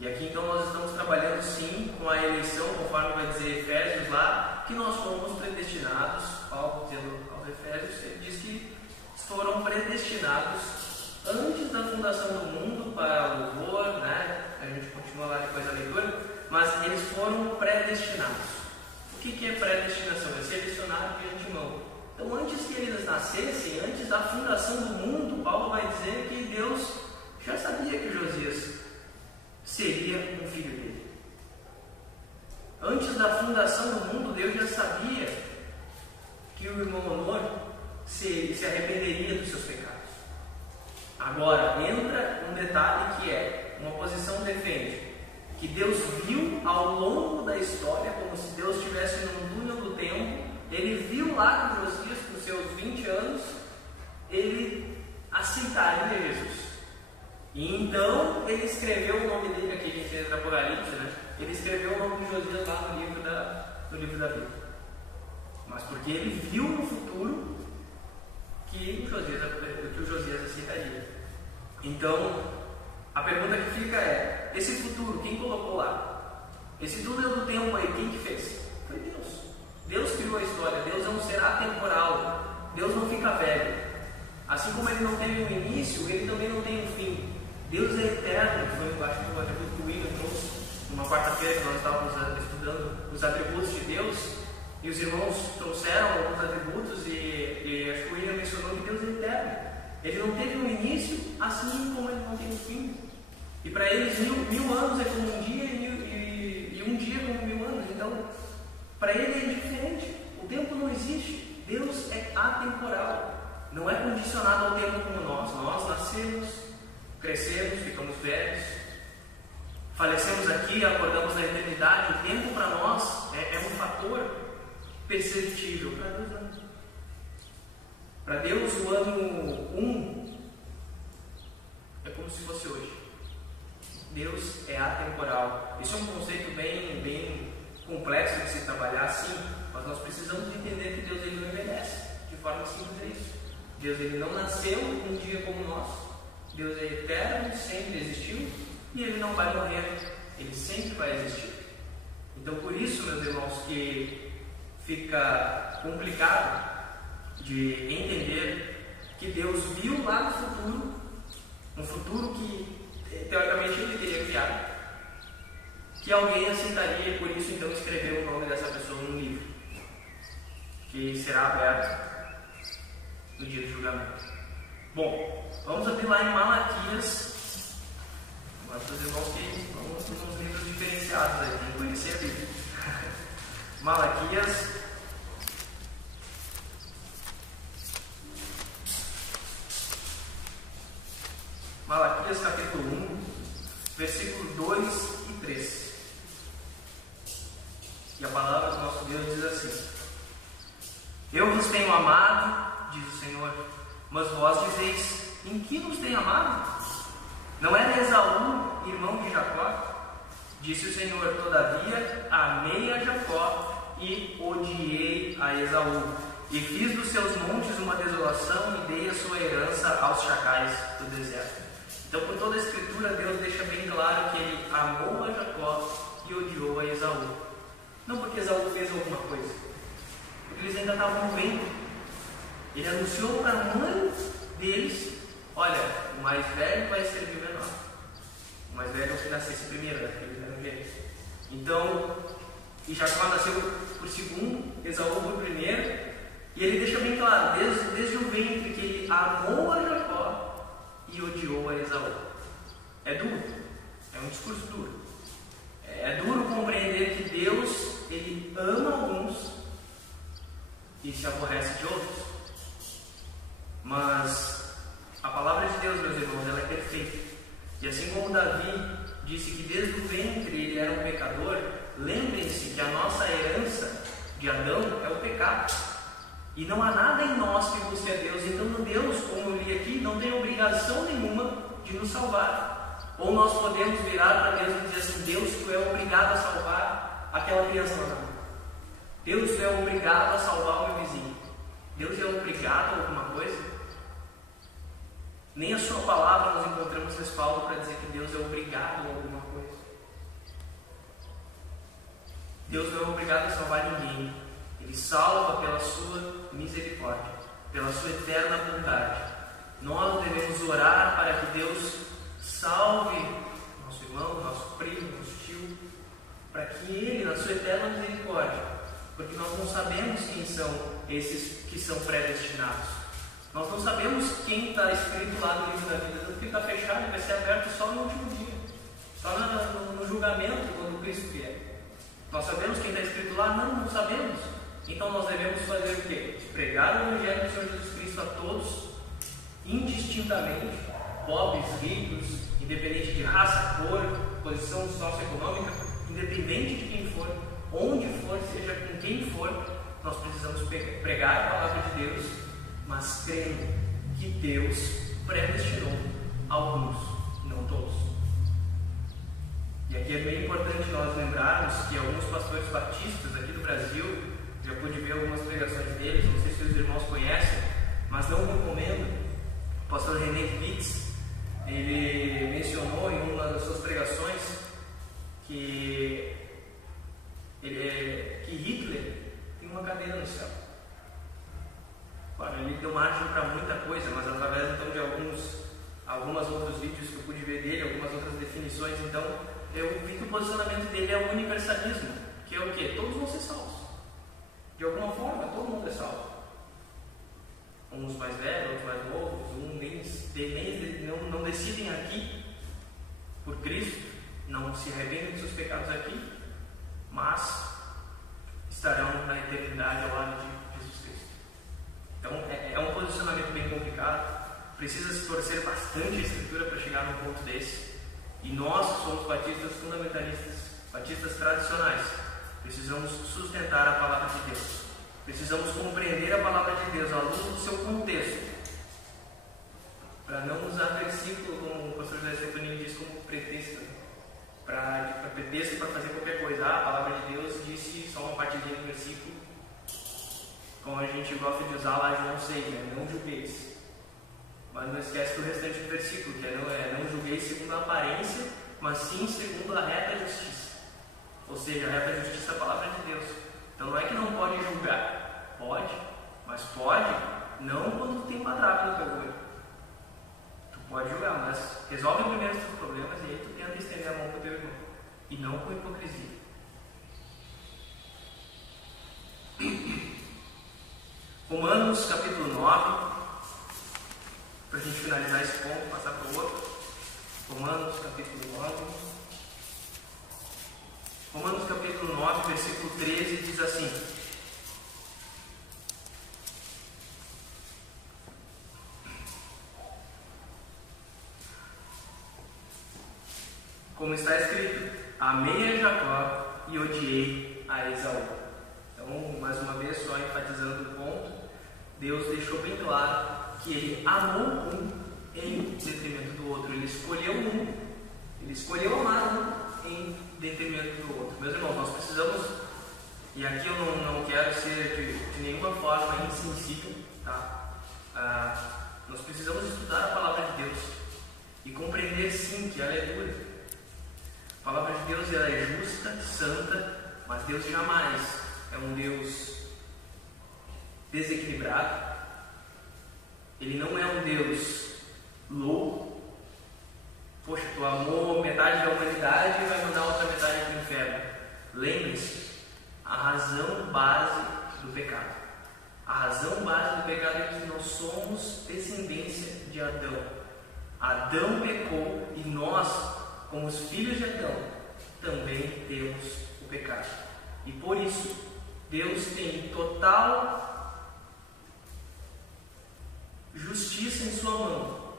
E aqui então nós estamos trabalhando sim com a eleição, conforme vai dizer Efésios lá, que nós fomos predestinados. Paulo dizendo aos Efésios, ele diz que foram predestinados antes da fundação do mundo para louvor, né? A gente continua lá depois da leitura, mas eles foram predestinados. O que é predestinação? É selecionado de antemão. Então, antes que eles nascessem, antes da fundação do mundo, Paulo vai dizer que Deus já sabia que Josias seria um filho dele. Antes da fundação do mundo, Deus já sabia que o irmão Honor se arrependeria dos seus pecados. Agora, entra um detalhe que é, uma posição defende que Deus viu ao longo da história, como se Deus estivesse num túnel do tempo. Ele viu lá que Josias, com seus 20 anos, ele aceitaria Jesus. E então ele escreveu o nome dele, aqui a gente entra no Apocalipse, né? Ele escreveu o nome de Josias lá no livro da Bíblia. Mas porque ele viu no futuro que o Josias aceitaria. Então, a pergunta que fica é: esse futuro, quem colocou lá? Esse túnel do tempo aí, quem que fez? Foi Deus. Deus criou a história. Deus é um ser atemporal. Deus não fica velho. Assim como ele não teve um início, ele também não tem um fim. Deus é eterno. Foi, eu acho que o atributo que o William trouxe numa quarta-feira que nós estávamos estudando os atributos de Deus, e os irmãos trouxeram alguns atributos, e acho que o William mencionou que Deus é eterno. Ele não teve um início, assim como ele não tem um fim. E para eles, mil anos é como um dia, e um dia é como 1000 anos. Então, para ele é diferente. O tempo não existe. Deus é atemporal. Não é condicionado ao tempo como nós. Nós nascemos, crescemos, ficamos velhos, falecemos aqui, acordamos na eternidade. O tempo para nós é um fator perceptível. Para Deus não. Para Deus o ano 1 é como se fosse hoje. Deus é atemporal. Isso é um conceito bem complexo de se trabalhar, sim, mas nós precisamos entender que Deus ele não envelhece. De forma simples é isso. Deus ele não nasceu um dia como nós. Deus é eterno, sempre existiu, e ele não vai morrer. Ele sempre vai existir. Então, por isso, meus irmãos, que fica complicado de entender que Deus viu lá no futuro, um futuro que teoricamente ele teria criado, que alguém aceitaria, e por isso então escreveu o nome dessa pessoa num livro que será aberto no dia do julgamento. Bom, vamos abrir lá em Malaquias. Mas os irmãos que vamos ter uns livros diferenciados aí, tem que conhecer a Bíblia. Malaquias capítulo 1, versículos 2 e 3. E a palavra do nosso Deus diz assim: Eu vos tenho amado, diz o Senhor, mas vós dizeis: em que nos tem amado? Não era Esaú, irmão de Jacó? Disse o Senhor: todavia amei a Jacó e odiei a Esaú, e fiz dos seus montes uma desolação e dei a sua herança aos chacais do deserto. Então, por toda a escritura, Deus deixa bem claro que ele amou a Jacó e odiou a Esaú. Não porque Esaú fez alguma coisa, porque eles ainda estavam no ventre. Ele anunciou para a mãe deles: olha, o mais velho vai servir o menor. O mais velho é o que nascesse primeiro, né? Eles eram gêmeos. Então, e Jacó nasceu por segundo, Esaú por primeiro, e ele deixa bem claro, desde o ventre, que ele amou a Jacó e odiou a Esaú. É duro, é um discurso duro. É duro compreender que Deus, ele ama alguns e se aborrece de outros. Mas a palavra de Deus, meus irmãos, ela é perfeita. E assim como Davi disse que desde o ventre ele era um pecador, lembrem-se que a nossa herança de Adão é o pecado. E não há nada em nós que busque a Deus. Então Deus, como eu li aqui, não tem obrigação nenhuma de nos salvar. Ou nós podemos virar para Deus e dizer assim: Deus, tu é obrigado a salvar aquela criança lá na rua. Deus, tu é obrigado a salvar o meu vizinho. Deus é obrigado a alguma coisa? Nem a sua palavra nós encontramos respaldo para dizer que Deus é obrigado a alguma coisa. Deus não é obrigado a salvar ninguém. Ele salva pela sua misericórdia, pela sua eterna bondade. Nós devemos orar para que Deus salve nosso irmão, nosso primo, nosso tio, para que Ele, na sua eterna misericórdia, porque nós não sabemos quem são esses que são predestinados. Nós não sabemos quem está escrito lá no livro da vida, porque está fechado e vai ser aberto só no último dia, só no julgamento, quando Cristo vier. Nós sabemos quem está escrito lá? Não sabemos. Então nós devemos fazer o quê? Pregar o Evangelho do Senhor Jesus Cristo a todos, indistintamente, pobres, ricos, independente de raça, cor, posição socioeconômica, independente de quem for, onde for, seja com quem for, nós precisamos pregar a palavra de Deus, mas crendo que Deus predestinou alguns, não todos. E aqui é bem importante nós lembrarmos que alguns pastores batistas aqui do Brasil, já pude ver algumas pregações deles, não sei se os irmãos conhecem, mas não recomendo. O pastor René Pitts, ele mencionou em uma das suas pregações que Hitler tem uma cadeira no céu. Claro, ele deu margem para muita coisa, mas através então de alguns outros vídeos que eu pude ver dele, algumas outras definições, então eu vi que o posicionamento dele é o universalismo, que é o quê? Todos vão ser salvos. De alguma forma, todo mundo é salvo. Uns mais velhos, outros mais novos, não decidem aqui por Cristo, não se arrependem dos seus pecados aqui, mas estarão na eternidade ao lado de Jesus Cristo. Então é um posicionamento bem complicado, precisa se torcer bastante a Escritura para chegar num ponto desse. E nós que somos batistas fundamentalistas, batistas tradicionais, precisamos sustentar a palavra de Deus. Precisamos compreender a palavra de Deus à luz do seu contexto, para não usar versículo, como o pastor José Stefanini diz, como pretexto, para pretexto para fazer qualquer coisa. A palavra de Deus disse só uma partezinha do versículo, como a gente gosta de usar lá João 6, né? Não julgueis. Mas não esquece do restante do versículo, que não julgueis segundo a aparência, mas sim segundo a reta justiça. Ou seja, a reta justiça é a palavra de Deus. Então não é que não pode julgar, pode, mas pode não quando tu tem uma trava no teu olho. Tu pode julgar, mas resolve primeiro os teus problemas e aí tu tenta estender a mão para o teu irmão, e não com hipocrisia. Romanos capítulo 9, para a gente finalizar esse ponto, passar para o outro. Romanos capítulo 9. Romanos capítulo 9, versículo 13 diz assim: como está escrito, amei a Jacó e odiei a Esaú. Então, mais uma vez, só enfatizando o ponto, Deus deixou bem claro que Ele amou um em detrimento do outro. Ele escolheu Ele escolheu amar um em detrimento do outro. Meus irmãos, nós precisamos, e aqui eu não quero ser de nenhuma forma insensível, tá? Nós precisamos estudar a palavra de Deus e compreender sim que ela é dura. A palavra de Deus ela é justa, santa, mas Deus jamais é um Deus desequilibrado. Ele não é um Deus louco. Poxa, tu amou metade da humanidade e vai mandar outra metade para o inferno. Lembre-se, a razão base do pecado. A razão base do pecado é que nós somos descendência de Adão. Adão pecou e nós, como os filhos de Adão, também temos o pecado. E por isso, Deus tem total justiça em sua mão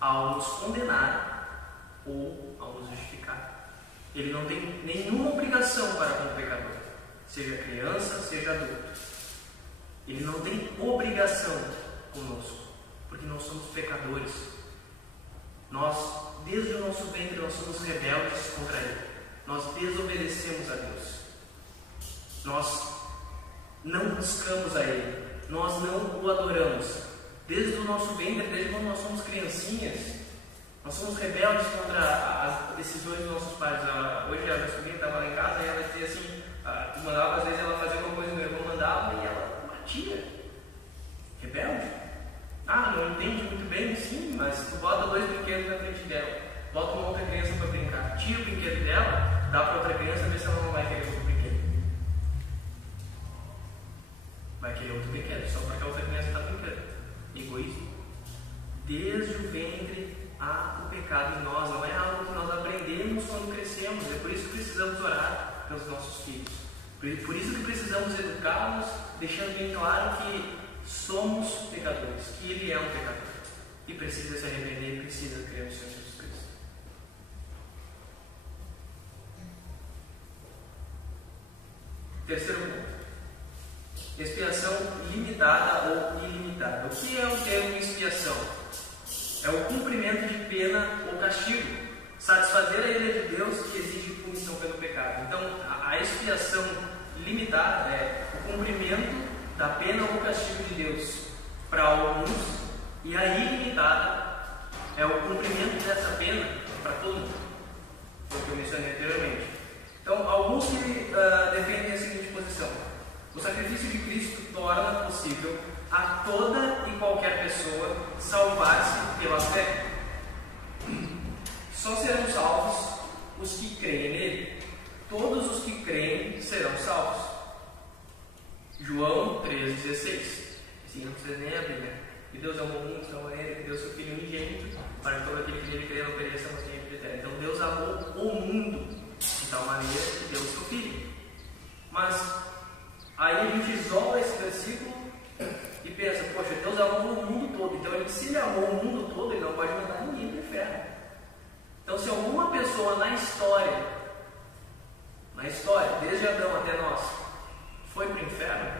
ao nos condenar ou ao nos justificar. Ele não tem nenhuma obrigação para com o pecador, seja criança, seja adulto. Ele não tem obrigação conosco, porque nós somos pecadores. Nós, desde o nosso ventre, nós somos rebeldes contra Ele. Nós desobedecemos a Deus. Nós não buscamos a Ele. Nós não o adoramos. Desde o nosso ventre, desde quando nós somos criancinhas, nós somos rebeldes contra as decisões dos nossos pais. Hoje a minha sobrinha estava lá em casa e ela dizia assim, tu mandava, às vezes ela fazia alguma coisa, meu irmão mandava e ela batia. Rebelde. Não entende muito bem, sim, mas tu bota 2 brinquedos na frente dela, bota uma outra criança para brincar, tira o brinquedo dela, dá para outra criança, ver se ela não vai querer outro brinquedo. Vai querer outro brinquedo, só porque a outra criança está brincando. Egoísmo. Desde o ventre há o pecado em nós, não é algo que nós aprendemos quando crescemos. É por isso que precisamos orar pelos nossos filhos. Por isso que precisamos educá-los, deixando bem claro que somos pecadores, que Ele é um pecador e precisa se arrepender e precisa crer no Senhor Jesus Cristo. Terceiro ponto: expiação limitada ou ilimitada. O que é o termo expiação? É o cumprimento de pena ou castigo, satisfazer a ira de Deus que exige punição pelo pecado. Então, a expiação limitada é o cumprimento da pena ou castigo de Deus para alguns, e a ilimitada é o cumprimento dessa pena para todo mundo, foi o que eu mencionei anteriormente. Então, alguns que defendem a seguinte posição: o sacrifício de Cristo torna possível a toda e qualquer pessoa salvar-se pela fé. Só serão salvos os que creem nele. Todos os que creem serão salvos. João 3,16. Assim, não precisa nem abrir, né? E Deus amou o mundo de tal maneira que deu seu Filho unigênito para que todo aquele que nele crê não pereça, mas tenha vida eterna. Então Deus amou o mundo de tal maneira que deu o seu Filho. Mas aí a gente isola esse versículo e pensa, poxa, Deus amou o mundo todo. Então se Ele amou o mundo todo, Ele não pode mandar ninguém para o inferno. Então se alguma pessoa na história, desde Adão até nós, foi para o inferno,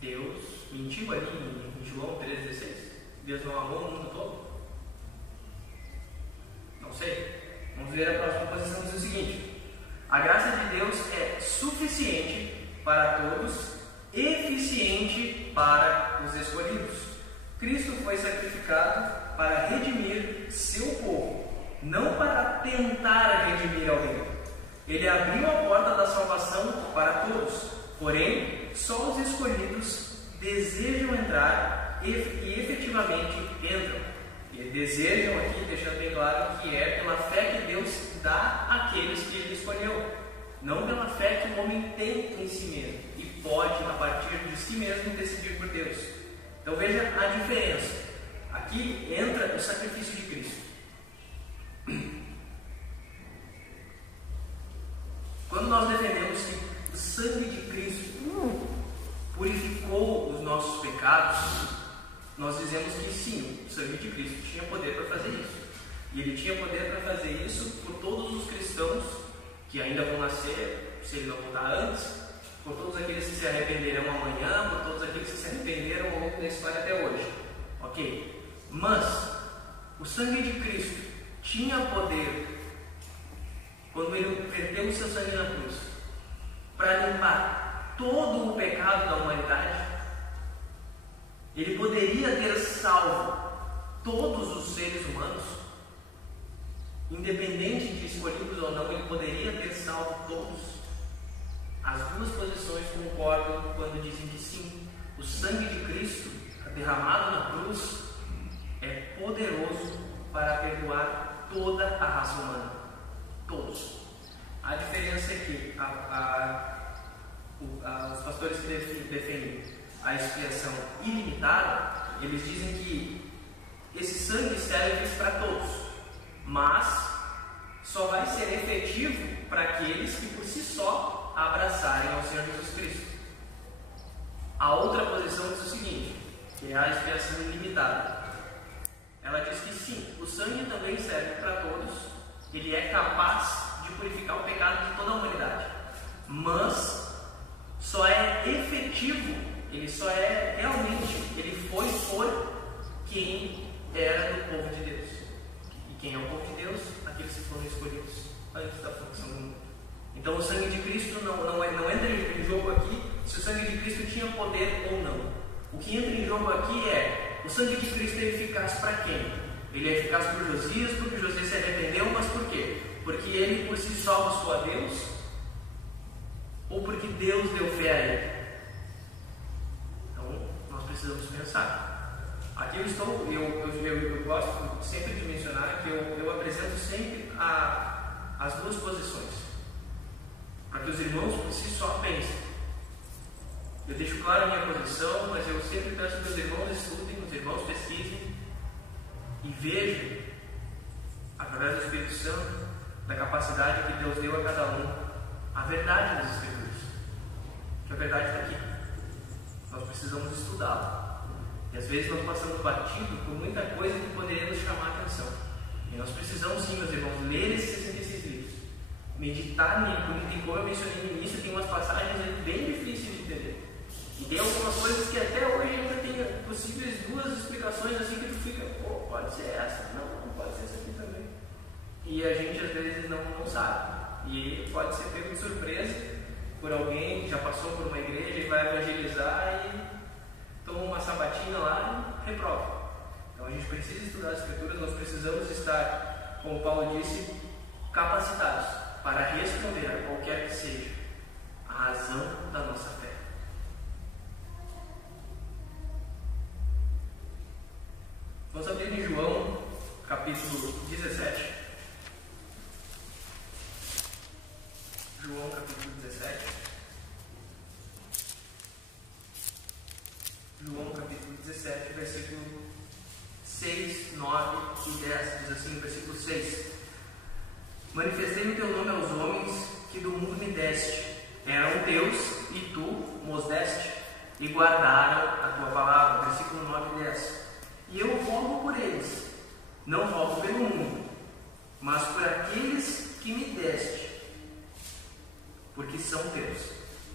Deus mentiu ali em João 3,16. Deus não amou o mundo todo? Não sei. Vamos ver a próxima posição, diz o seguinte: a graça de Deus é suficiente para todos, eficiente para os escolhidos. Cristo foi sacrificado para redimir seu povo, não para tentar redimir alguém. Ele abriu a porta da salvação para todos, porém, só os escolhidos desejam entrar e efetivamente entram. E desejam aqui, deixando bem claro que é pela fé que Deus dá àqueles que Ele escolheu, não pela fé que o homem tem em si mesmo e pode, a partir de si mesmo, decidir por Deus. Então veja a diferença. Aqui entra o sacrifício de Cristo. Quando nós defendemos que o sangue de Cristo purificou os nossos pecados, nós dizemos que sim, o sangue de Cristo tinha poder para fazer isso. E Ele tinha poder para fazer isso por todos os cristãos que ainda vão nascer, se Ele não voltar antes, por todos aqueles que se arrependerão amanhã, por todos aqueles que se arrependeram ao longo da história até hoje. Ok? Mas o sangue de Cristo tinha poder, quando Ele verteu o seu sangue na cruz, para limpar todo o pecado da humanidade. Ele poderia ter salvo todos os seres humanos, independente de escolhidos ou não. Ele poderia ter salvo todos. As duas posições concordam quando dizem que sim, o sangue de Cristo derramado na cruz é poderoso para perdoar toda a raça humana. Todos. A diferença é que os pastores que defendem a expiação ilimitada, eles dizem que esse sangue serve para todos, mas só vai ser efetivo para aqueles que por si só abraçarem ao Senhor Jesus Cristo. A outra posição diz o seguinte, que é a expiação ilimitada. Ela diz que sim, o sangue também serve para todos, ele é capaz de purificar o pecado de toda a humanidade, mas só é efetivo, ele só é realmente, ele foi por quem era do povo de Deus. E quem é o povo de Deus? Aqueles que foram escolhidos antes da fundação do mundo. Então o sangue de Cristo não entra em jogo aqui se o sangue de Cristo tinha poder ou não. O que entra em jogo aqui é: o sangue de Cristo é eficaz para quem? Ele é eficaz para Josias, porque Josias se arrependeu, mas por quê? Porque ele por si só buscou a Deus? Ou porque Deus deu fé a ele? Então nós precisamos pensar. Aqui eu gosto sempre de mencionar que eu apresento sempre as duas posições, para que os irmãos por si só pensem. Eu deixo claro a minha posição, mas eu sempre peço que os irmãos estudem, os irmãos pesquisem e vejam, através do Espírito Santo, da capacidade que Deus deu a cada um, a verdade das Escrituras. Que a verdade está aqui. Nós precisamos estudá-la. E às vezes nós passamos batido por muita coisa que poderia nos chamar a atenção. E nós precisamos sim, meus irmãos, ler esses 66 livros. Meditar nele, porque como eu mencionei no início, tem umas passagens bem difíceis de entender. E tem algumas coisas que até hoje ainda tem possíveis duas explicações assim que tu fica, pode ser essa, não pode ser essa aqui também. E a gente às vezes não sabe. E pode ser pego de surpresa por alguém que já passou por uma igreja e vai evangelizar e toma uma sabatina lá e reprova. Então a gente precisa estudar as Escrituras, nós precisamos estar, como Paulo disse, capacitados para responder a qualquer que seja a razão da nossa fé. Vamos abrir em João, capítulo 17. João, capítulo 17. João, capítulo 17, versículo 6, 9 e 10. Diz assim, versículo 6. Manifestei o teu nome aos homens que do mundo me deste. Eram teus e tu mos deste e guardaram a tua palavra. Versículo 9 e 10. E eu rogo por eles, não rogo pelo mundo, mas por aqueles que me deste, porque são teus.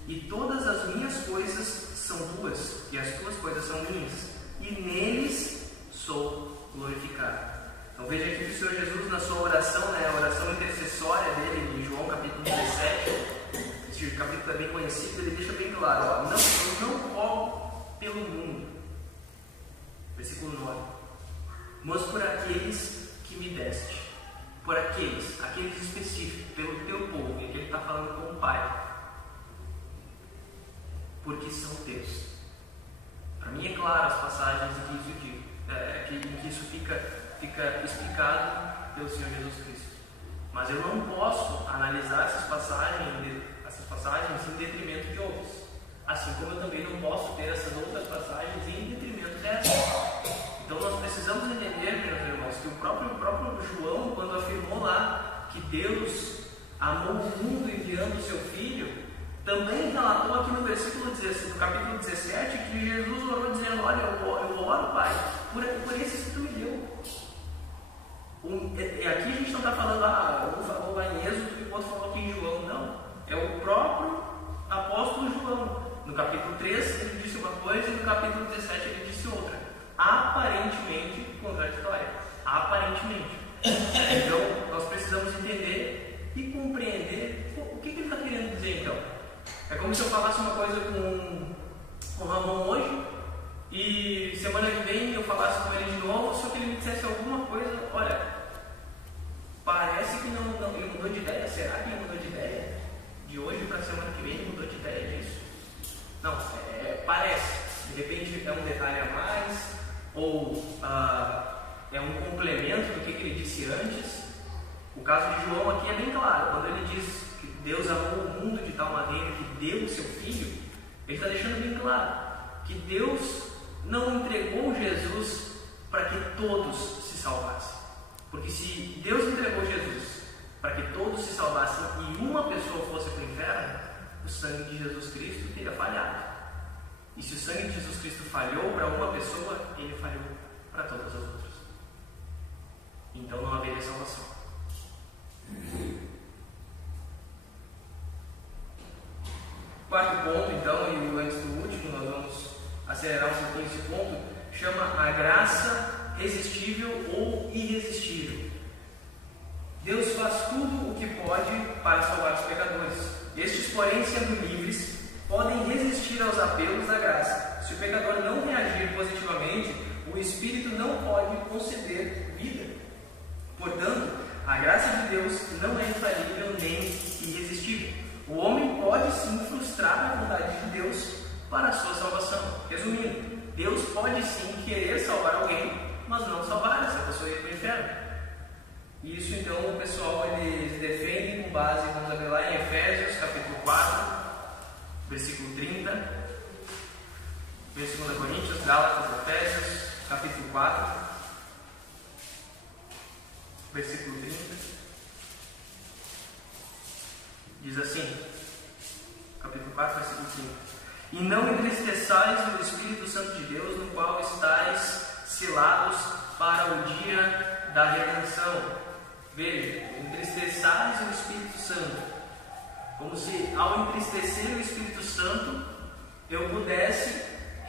E todas as minhas coisas são tuas, e as tuas coisas são minhas, e neles sou glorificado. Então veja aqui que o Senhor Jesus, na sua oração, a oração intercessória dele, em João capítulo 17, esse capítulo é bem conhecido, ele deixa bem claro, eu não rogo pelo mundo, versículo 9, mas por aqueles que me deste, por aqueles específicos, pelo teu povo, e aqui ele está falando com o Pai, porque são teus. Para mim é claro as passagens em que isso fica explicado pelo Senhor Jesus Cristo, mas eu não posso analisar essas passagens em detrimento de outras, assim como eu também não posso ter essas outras passagens em detrimento dessas. Então nós precisamos entender, meus irmãos, que o próprio João, quando afirmou lá que Deus amou o mundo enviando o seu Filho, também relatou aqui no versículo 17, no capítulo 17, que Jesus orou dizendo, olha, eu oro, Pai, por esses que tu me deu. E aqui a gente não está falando, um falou lá em Êxodo e o outro falou aqui em João, não. É o próprio apóstolo João. No capítulo 3 ele disse uma coisa e no capítulo 17 ele disse outra. Aparentemente contraditória. Aparentemente. Então nós precisamos entender e compreender o que ele está querendo dizer então. É como se eu falasse uma coisa com o Ramon hoje e semana que vem eu falasse com ele de novo, só que ele me dissesse alguma coisa, olha, parece que ele mudou de ideia. Será que ele mudou de ideia? De hoje para a semana que vem ele mudou de ideia disso? Não, parece. De repente é um detalhe a mais, ou é um complemento do que ele disse antes. O caso de João aqui é bem claro. Quando ele diz que Deus amou o mundo de tal maneira que deu o seu Filho, ele está deixando bem claro que Deus não entregou Jesus para que todos se salvassem. Porque se Deus entregou Jesus para que todos se salvassem e uma pessoa fosse para o inferno, o sangue de Jesus Cristo teria falhado. E se o sangue de Jesus Cristo falhou para uma pessoa, ele falhou para todas as outras. Então não haveria salvação. Quarto ponto, então, e antes do último, nós vamos acelerar um pouquinho esse ponto, chama a graça resistível ou irresistível. Deus faz tudo o que pode para salvar os pecadores. Estes, porém, sendo livres, podem resistir aos apelos da graça. Se o pecador não reagir positivamente, o Espírito não pode conceder vida. Portanto, a graça de Deus não é infalível nem irresistível. O homem pode sim frustrar a vontade de Deus para a sua salvação. Resumindo, Deus pode sim querer salvar alguém, mas não salvar essa pessoa ir para o inferno. Isso então o pessoal eles defendem com base, vamos abrir lá em Efésios capítulo 4, versículo 30, versículo 2 Coríntios, Gálatas, Efésios, capítulo 4, versículo 30, diz assim, capítulo 4, versículo 30: E não entristeçais o Espírito Santo de Deus, no qual estáis selados para o dia da redenção. Veja, entristeçais o Espírito Santo, como se ao entristecer o Espírito Santo eu pudesse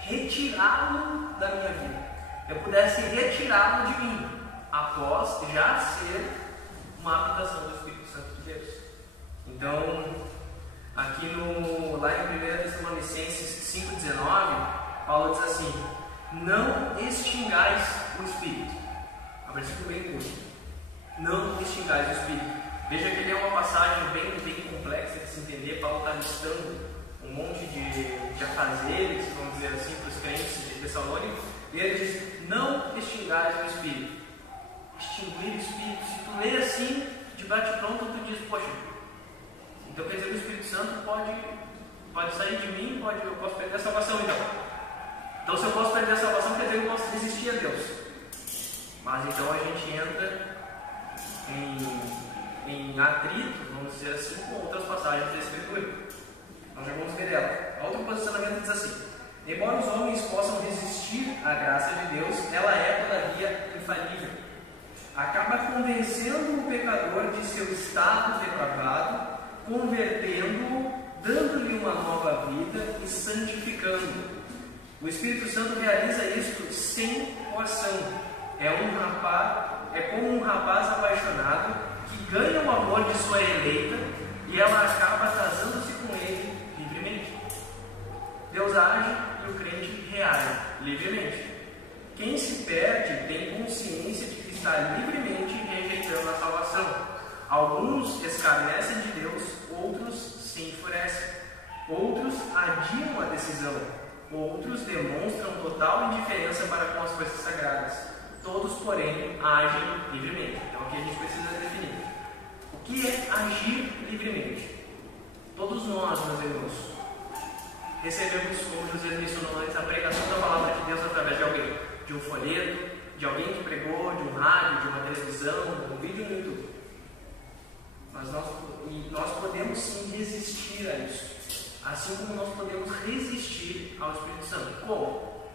retirá-lo da minha vida, eu pudesse retirá-lo de mim, após já ser uma habitação do Espírito Santo de Deus. Então, aqui lá em 1 Tessalonicenses 5,19, Paulo diz assim: não extingais o Espírito. É um versículo bem curto. Não extingais o Espírito. Veja que ele é uma passagem bem complexa de se entender. Paulo está listando um monte de afazeres, vamos dizer assim, para os crentes de Tessalônica. E ele diz: não extingais o Espírito. Extinguir o Espírito. Se tu lê assim, de bate-pronto, tu diz: poxa, então quer dizer que o Espírito Santo pode sair de mim, eu posso perder a salvação então se eu posso perder a salvação, quer dizer que eu posso resistir a Deus. Mas então a gente entra em atrito, vamos dizer assim, com outras passagens da Escritura. Nós já vamos ver ela. Outro posicionamento diz assim: embora os homens possam resistir à graça de Deus, ela é todavia infalível. Acaba convencendo o pecador de seu estado depravado, convertendo-o, dando-lhe uma nova vida e santificando-o. O Espírito Santo realiza isto sem coação. É como um rapaz apaixonado que ganha o amor de sua eleita e ela acaba casando-se com ele livremente. Deus age e o crente reage livremente. Quem se perde tem consciência de que está livremente rejeitando a salvação. Alguns escarnecem de Deus, outros se enfurecem, outros adiam a decisão, outros demonstram total indiferença para com as coisas sagradas. Todos, porém, agem livremente. Então aqui a gente precisa definir o que é agir livremente. Todos nós, meus irmãos, recebemos, como José mencionou antes, a pregação da palavra de Deus através de alguém, de um folheto, de alguém que pregou, de um rádio, de uma televisão, de um vídeo no YouTube. Mas nós podemos sim resistir a isso, assim como nós podemos resistir ao Espírito Santo. Como?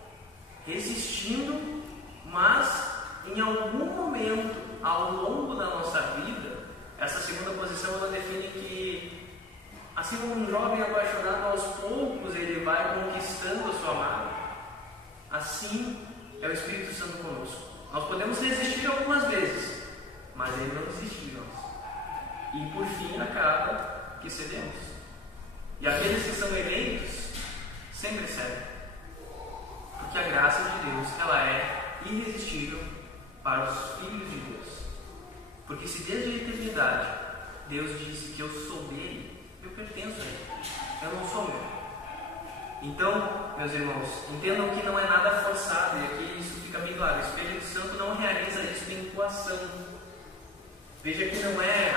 Resistindo, mas em algum momento ao longo da nossa vida, essa segunda posição ela define que, assim como um jovem apaixonado, aos poucos ele vai conquistando a sua amada, assim é o Espírito Santo conosco. Nós podemos resistir algumas vezes, mas ele não resiste de nós. E por fim acaba que cedemos. E aqueles que são eleitos sempre cedem, porque a graça de Deus ela é irresistível para os filhos de Deus. Porque se desde a eternidade Deus disse que eu sou dele, eu pertenço a ele, eu não sou meu. Então, meus irmãos, entendam que não é nada forçado, e aqui isso fica bem claro. O Espírito Santo não realiza isso em coação. Veja que não é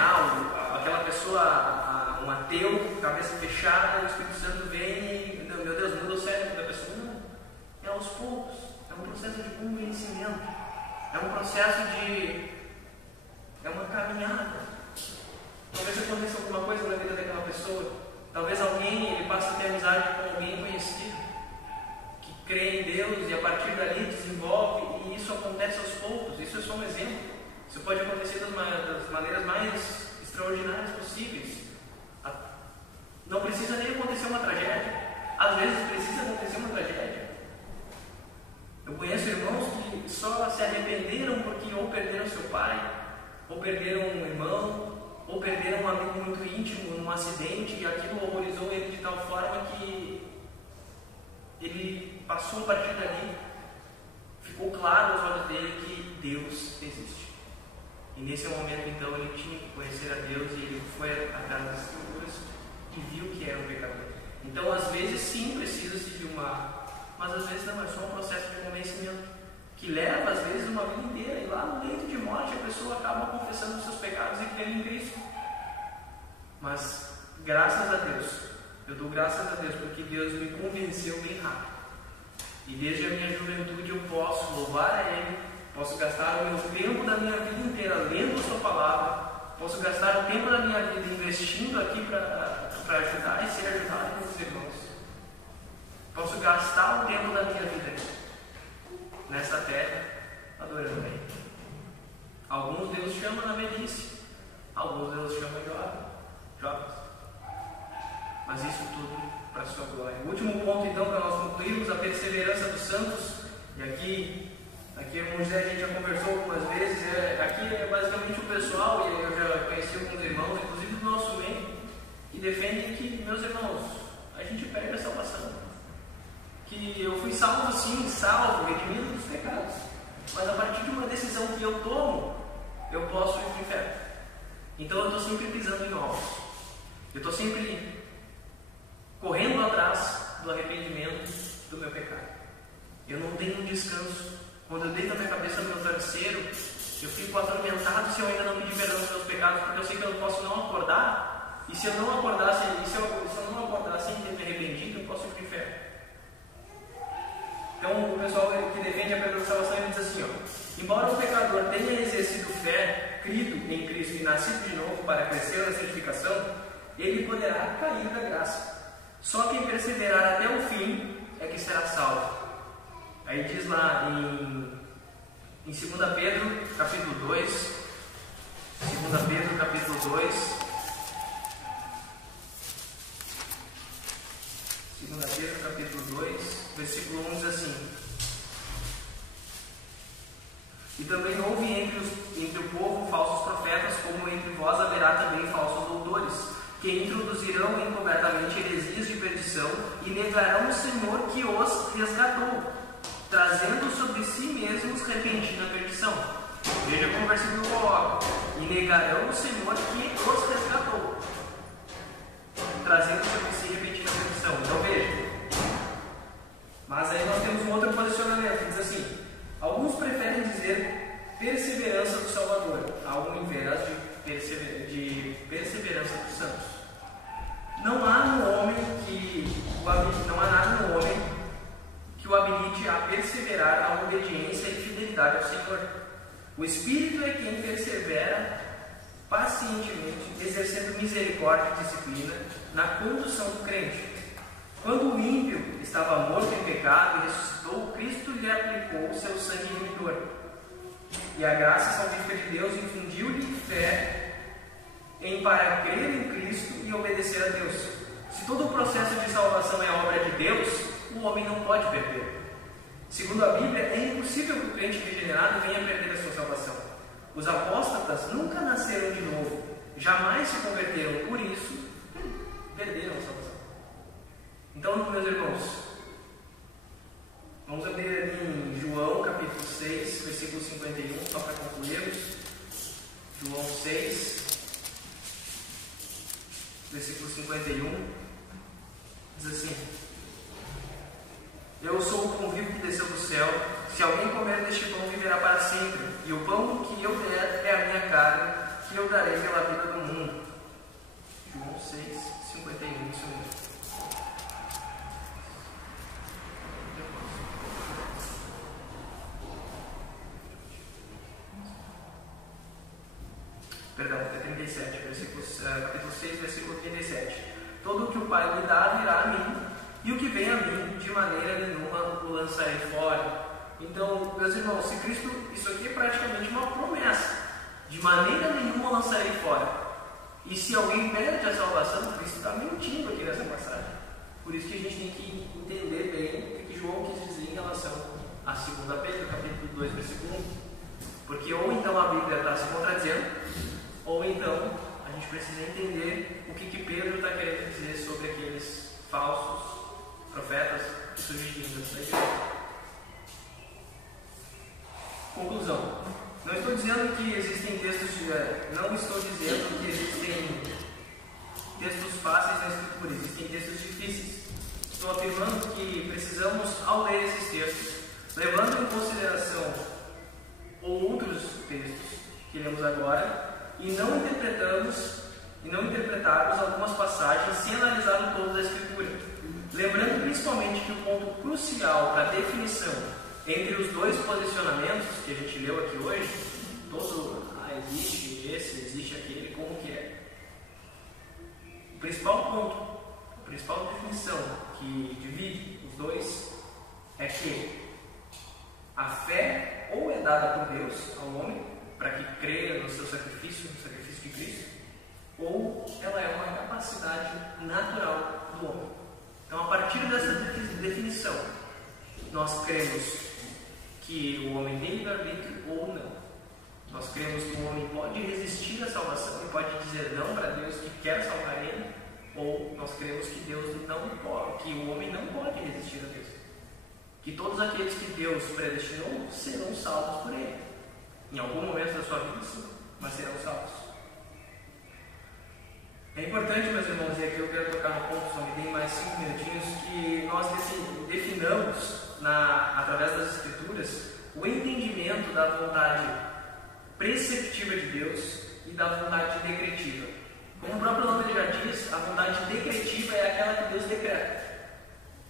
aquela pessoa, um ateu, cabeça fechada, o Espírito Santo vem e, meu Deus, muda o cérebro da pessoa. Não, é aos poucos, é um processo de convencimento, é um processo é uma caminhada. Talvez aconteça alguma coisa na vida daquela pessoa, talvez ele passe a ter amizade com alguém conhecido, que crê em Deus e a partir dali desenvolve, e isso acontece aos poucos. Isso é só um exemplo. Isso pode acontecer das maneiras mais extraordinárias possíveis. Não precisa nem acontecer uma tragédia. Às vezes precisa acontecer uma tragédia. Eu conheço irmãos que só se arrependeram porque ou perderam seu pai, ou perderam um irmão, ou perderam um amigo muito íntimo num acidente, e aquilo horrorizou ele de tal forma que ele passou a partir dali. Ficou claro aos olhos dele que Deus existe. E nesse momento, então, ele tinha que conhecer a Deus, e ele foi atrás das Escrituras e viu que era um pecador. Então, às vezes, sim, precisa-se de mas às vezes não, é só um processo de convencimento, que leva, às vezes, uma vida inteira, e lá no leito de morte a pessoa acaba confessando os seus pecados e crendo em Cristo. Mas, graças a Deus, eu dou graças a Deus, porque Deus me convenceu bem rápido. E desde a minha juventude eu posso louvar a Ele, posso gastar o meu tempo da minha vida inteira lendo a Sua Palavra, posso gastar o tempo da minha vida investindo aqui para ajudar e ser ajudado pelos irmãos. Posso gastar o tempo da minha vida nessa terra adorando a Ele. Alguns Deus chama na velhice, alguns Deus chama jovens. Mas isso tudo para a Sua glória. O último ponto, então, para nós concluirmos, a perseverança dos santos. E aqui o José, a gente já conversou algumas vezes, aqui é basicamente o pessoal, e eu já conheci alguns irmãos, inclusive do nosso meio, que defendem que, meus irmãos, a gente perde a salvação. Que eu fui salvo sim, redimido dos pecados, mas a partir de uma decisão que eu tomo, eu posso ir para o inferno. Então eu estou sempre pisando em ovos, eu estou sempre correndo atrás do arrependimento do meu pecado. Eu não tenho um descanso. Quando eu deito a minha cabeça no meu travesseiro, eu fico atormentado se eu ainda não pedir perdão dos meus pecados, porque eu sei que eu não posso não acordar, e se eu não acordar sem ter me arrependido, eu posso ir para o inferno. Então o pessoal que defende a perda da salvação, ele diz assim, embora o pecador tenha exercido fé, crido em Cristo e nascido de novo para crescer na santificação, ele poderá cair da graça. Só quem perseverar até o fim é que será salvo. Aí diz lá em 2 Pedro, capítulo 2, 2 Pedro, capítulo 2, 2 Pedro, capítulo 2, versículo 1 diz assim: E também houve entre o povo falsos profetas, como entre vós haverá também falsos doutores, que introduzirão encobertamente heresias de perdição e negarão o Senhor que os resgatou, trazendo sobre si mesmos repentina perdição. Veja como o versículo coloca: e negarão o Senhor que os resgatou, trazendo sobre si repentina perdição. Então veja, mas aí nós temos um outro posicionamento que diz assim: alguns preferem dizer perseverança do Salvador ao invés de perseverança dos santos. Não há nada no homem que o habilite a perseverar na obediência e fidelidade ao Senhor. O Espírito é quem persevera pacientemente, exercendo misericórdia e disciplina na condução do crente. Quando o ímpio estava morto em pecado e ressuscitou, Cristo lhe aplicou o seu sangue remidor. E a graça salvífica de Deus infundiu-lhe fé para crer em Cristo e obedecer a Deus. Se todo o processo de salvação é obra de Deus, o homem não pode perder. Segundo a Bíblia, é impossível que o crente regenerado venha perder a sua salvação. Os apóstatas nunca nasceram de novo, jamais se converteram, por isso perderam a salvação. Então, meus irmãos, vamos abrir ali em João capítulo 6, versículo 51, só para concluirmos. João 6, versículo 51, diz assim: Eu sou o pão vivo que desceu do céu. Se alguém comer deste pão, viverá para sempre. E o pão que eu der é a minha carne, que eu darei pela vida do mundo. João 6, 51, isso mesmo. Perdão, é 37, capítulo 6, versículo 37. Todo o que o Pai me dá virá a mim, e o que vem a mim, de maneira nenhuma o lançarei fora. Então, meus irmãos, se Cristo, isso aqui é praticamente uma promessa. De maneira nenhuma o lançarei fora. E se alguém perde a salvação, Cristo está mentindo aqui nessa passagem. Por isso que a gente tem que entender bem o que João quis dizer em relação a 2 Pedro, capítulo 2, versículo 1. Porque ou então a Bíblia está se contradizendo, ou então a gente precisa entender o que Pedro está querendo dizer sobre aqueles falsos profetas que surgiram da igreja. Conclusão. Não estou dizendo que existem textos não estou dizendo que existem textos fáceis na Escritura, existem textos difíceis. Estou afirmando que precisamos, ao ler esses textos, levando em consideração outros textos que lemos agora, e não interpretarmos algumas passagens sem analisar o todo da Escritura. Lembrando principalmente que o ponto crucial para a definição entre os dois posicionamentos que a gente leu aqui hoje, existe esse, existe aquele, como que é? O principal ponto, a principal definição que divide os dois é que a fé ou é dada por Deus ao homem para que creia no seu sacrifício, no sacrifício de Cristo, ou ela é uma capacidade natural do homem. Então, a partir dessa definição, nós cremos que o homem tem livre-arbítrio ou não. Nós cremos que o homem pode resistir à salvação e pode dizer não para Deus que quer salvar ele, ou nós cremos que Deus não pode, que o homem não pode resistir a Deus. Que todos aqueles que Deus predestinou serão salvos por ele. Em algum momento da sua vida, sim, mas serão salvos. É importante, meus irmãos, e aqui eu quero tocar no ponto, só me deem mais 5 minutinhos, que nós definamos, através das Escrituras, o entendimento da vontade preceptiva de Deus e da vontade decretiva. Como o próprio nome já diz, a vontade decretiva é aquela que Deus decreta.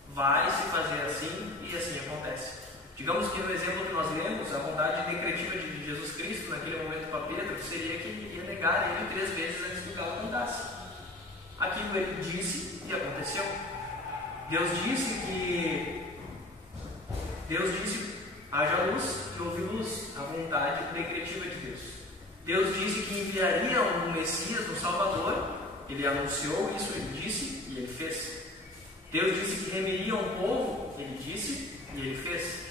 Vai se fazer assim e assim acontece. Digamos que no exemplo que nós lemos, a vontade decretiva de Jesus Cristo, naquele momento para Pedro, seria que ele iria negar ele 3 vezes antes que o galo cantasse. Aquilo ele disse e aconteceu. Deus disse, haja luz e houve luz, a vontade decretiva de Deus. Deus disse que enviaria um Messias, um Salvador, ele anunciou isso, ele disse e ele fez. Deus disse que remiria um povo, ele disse e ele fez.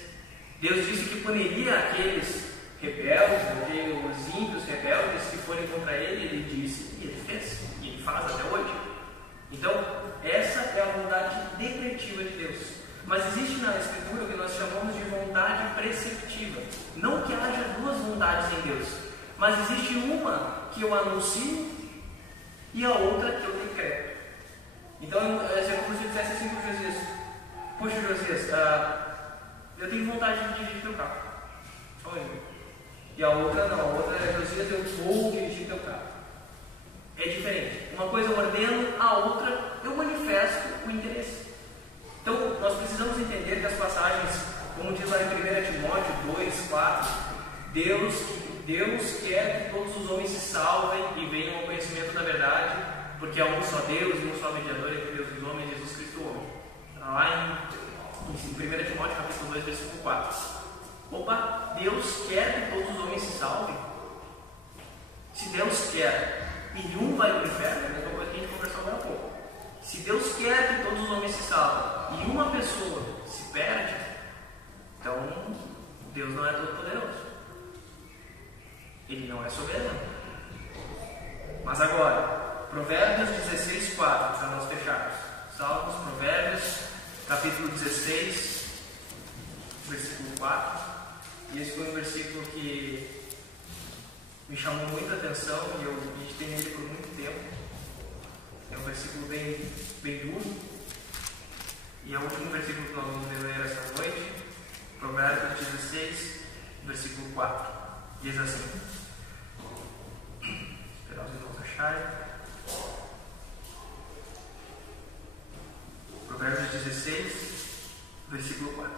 Deus disse que puniria aqueles rebeldes, os ímpios rebeldes que forem contra ele disse e ele fez, e ele faz até hoje. Então, essa é a vontade decretiva de Deus. Mas existe na Escritura o que nós chamamos de vontade preceptiva. Não que haja 2 vontades em Deus, mas existe uma que eu anuncio e a outra que eu decreto. Então, é como se eu dissesse assim para o Josias: poxa, Josias, eu tenho vontade de dirigir teu carro. E a outra não, a outra é: Josias, eu vou dirigir teu carro. É diferente. Uma coisa eu ordeno, a outra eu manifesto o interesse. Então, nós precisamos entender que as passagens, como diz lá em 1 Timóteo 2, 4, Deus quer que todos os homens se salvem e venham ao conhecimento da verdade, porque há um só Deus e um só mediador entre Deus e os homens, Jesus Cristo o homem. Lá em 1 Timóteo capítulo 2, versículo 4. Opa, Deus quer que todos os homens se salvem. Se Deus quer e um vai para o inferno, é a mesma coisa que a gente conversou agora há pouco. Se Deus quer que todos os homens se salvem e uma pessoa se perde, então Deus não é todo poderoso. Ele não é soberano. Mas agora, Provérbios 16, 4, para nós fecharmos. Salmos, Provérbios, capítulo 16, versículo 4. E esse foi um versículo que me chamou muita atenção e eu meditei nele por muito tempo. É um versículo bem duro. E é o último versículo que nós vamos ler essa noite, Provérbios 16, versículo 4. Diz assim: esperar os irmãos acharem. Provérbios 16, versículo 4.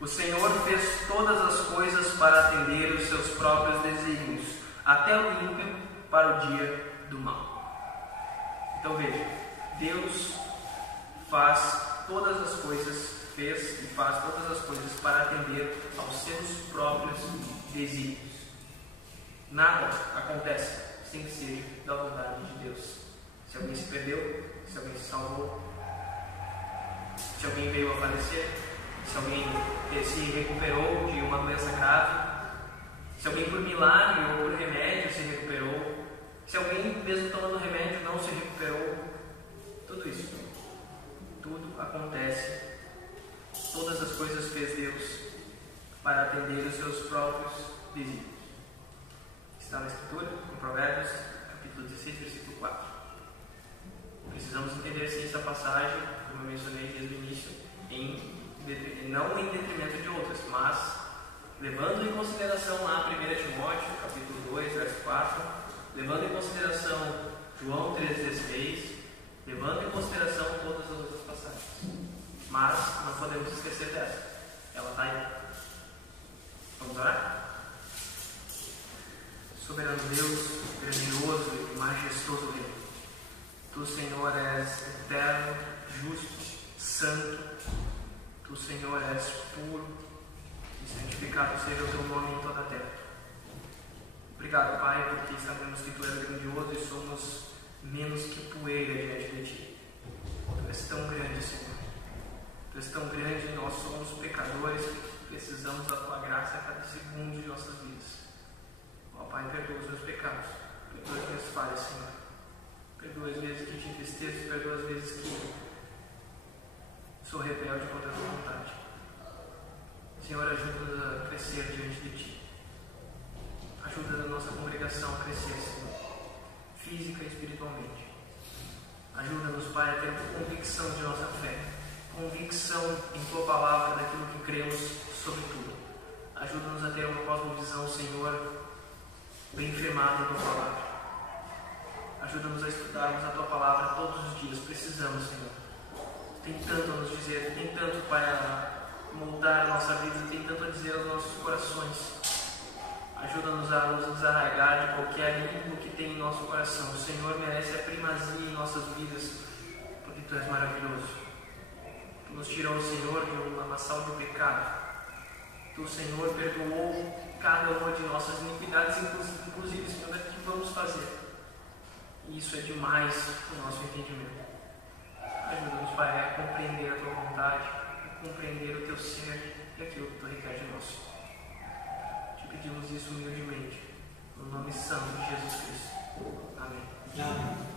O Senhor fez todas as coisas para atender os seus próprios desígnios, até o ímpio para o dia do mal. Então veja, Deus faz todas as coisas, fez e faz todas as coisas para atender aos seus próprios desígnios. Nada acontece sem que seja da vontade de Deus. Se alguém se perdeu, se alguém se salvou, se alguém veio a falecer, se alguém se recuperou de uma doença grave, se alguém por milagre ou por remédio se recuperou, se alguém mesmo tomando remédio não se recuperou, tudo isso, tudo acontece, todas as coisas fez Deus para atender os seus próprios desígnios. Está na Escritura, em Provérbios, capítulo 16, versículo 4. Precisamos entender sim essa passagem, como eu mencionei desde o início, não em detrimento de outras, mas levando em consideração lá 1 Timóteo, capítulo 2, verso 4, levando em consideração João 3,16, levando em consideração todas as outras passagens. Mas não podemos esquecer dessa. Ela está aí. Vamos orar? Soberano Deus, grandioso e majestoso Rei, Tu, Senhor, és eterno, justo, santo. Tu, Senhor, és puro e santificado seja o Teu nome em toda a terra. Obrigado, Pai, porque sabemos que Tu és grandioso e somos menos que poeira diante de Ti. Tu és tão grande, Senhor. Tu és tão grande e nós somos pecadores que precisamos da Tua graça a cada segundo de nossas vidas. Ó Pai, perdoa os meus pecados, perdoa as minhas falhas, Senhor. Perdoa as vezes que te entristeço, perdoa as vezes que sou rebelde contra a Tua vontade. Senhor, ajuda-nos a crescer diante de Ti. Ajuda a nossa congregação a crescer, Senhor, física e espiritualmente. Ajuda-nos, Pai, a ter convicção de nossa fé, convicção em Tua palavra, daquilo que cremos sobre tudo. Ajuda-nos a ter uma cosmovisão, Senhor, bem firmada em Tua palavra. Ajuda-nos a estudarmos a Tua palavra todos os dias. Precisamos, Senhor. Tem tanto a nos dizer, tem tanto para moldar a nossa vida, tem tanto a dizer aos nossos corações. Ajuda-nos a nos desarraigar de qualquer ídolo que tem em nosso coração. O Senhor merece a primazia em nossas vidas, porque Tu és maravilhoso. Tu nos tirou, Senhor, de um lamaçal de pecado. Tu, Senhor, perdoou cada uma de nossas iniquidades, inclusive, Senhor, o que vamos fazer. E isso é demais para o nosso entendimento. Ajuda-nos, Pai, a compreender a Tua vontade, a compreender o Teu ser e aquilo que Tu requer de nós. Te pedimos isso humildemente, no nome santo de Jesus Cristo. Amém.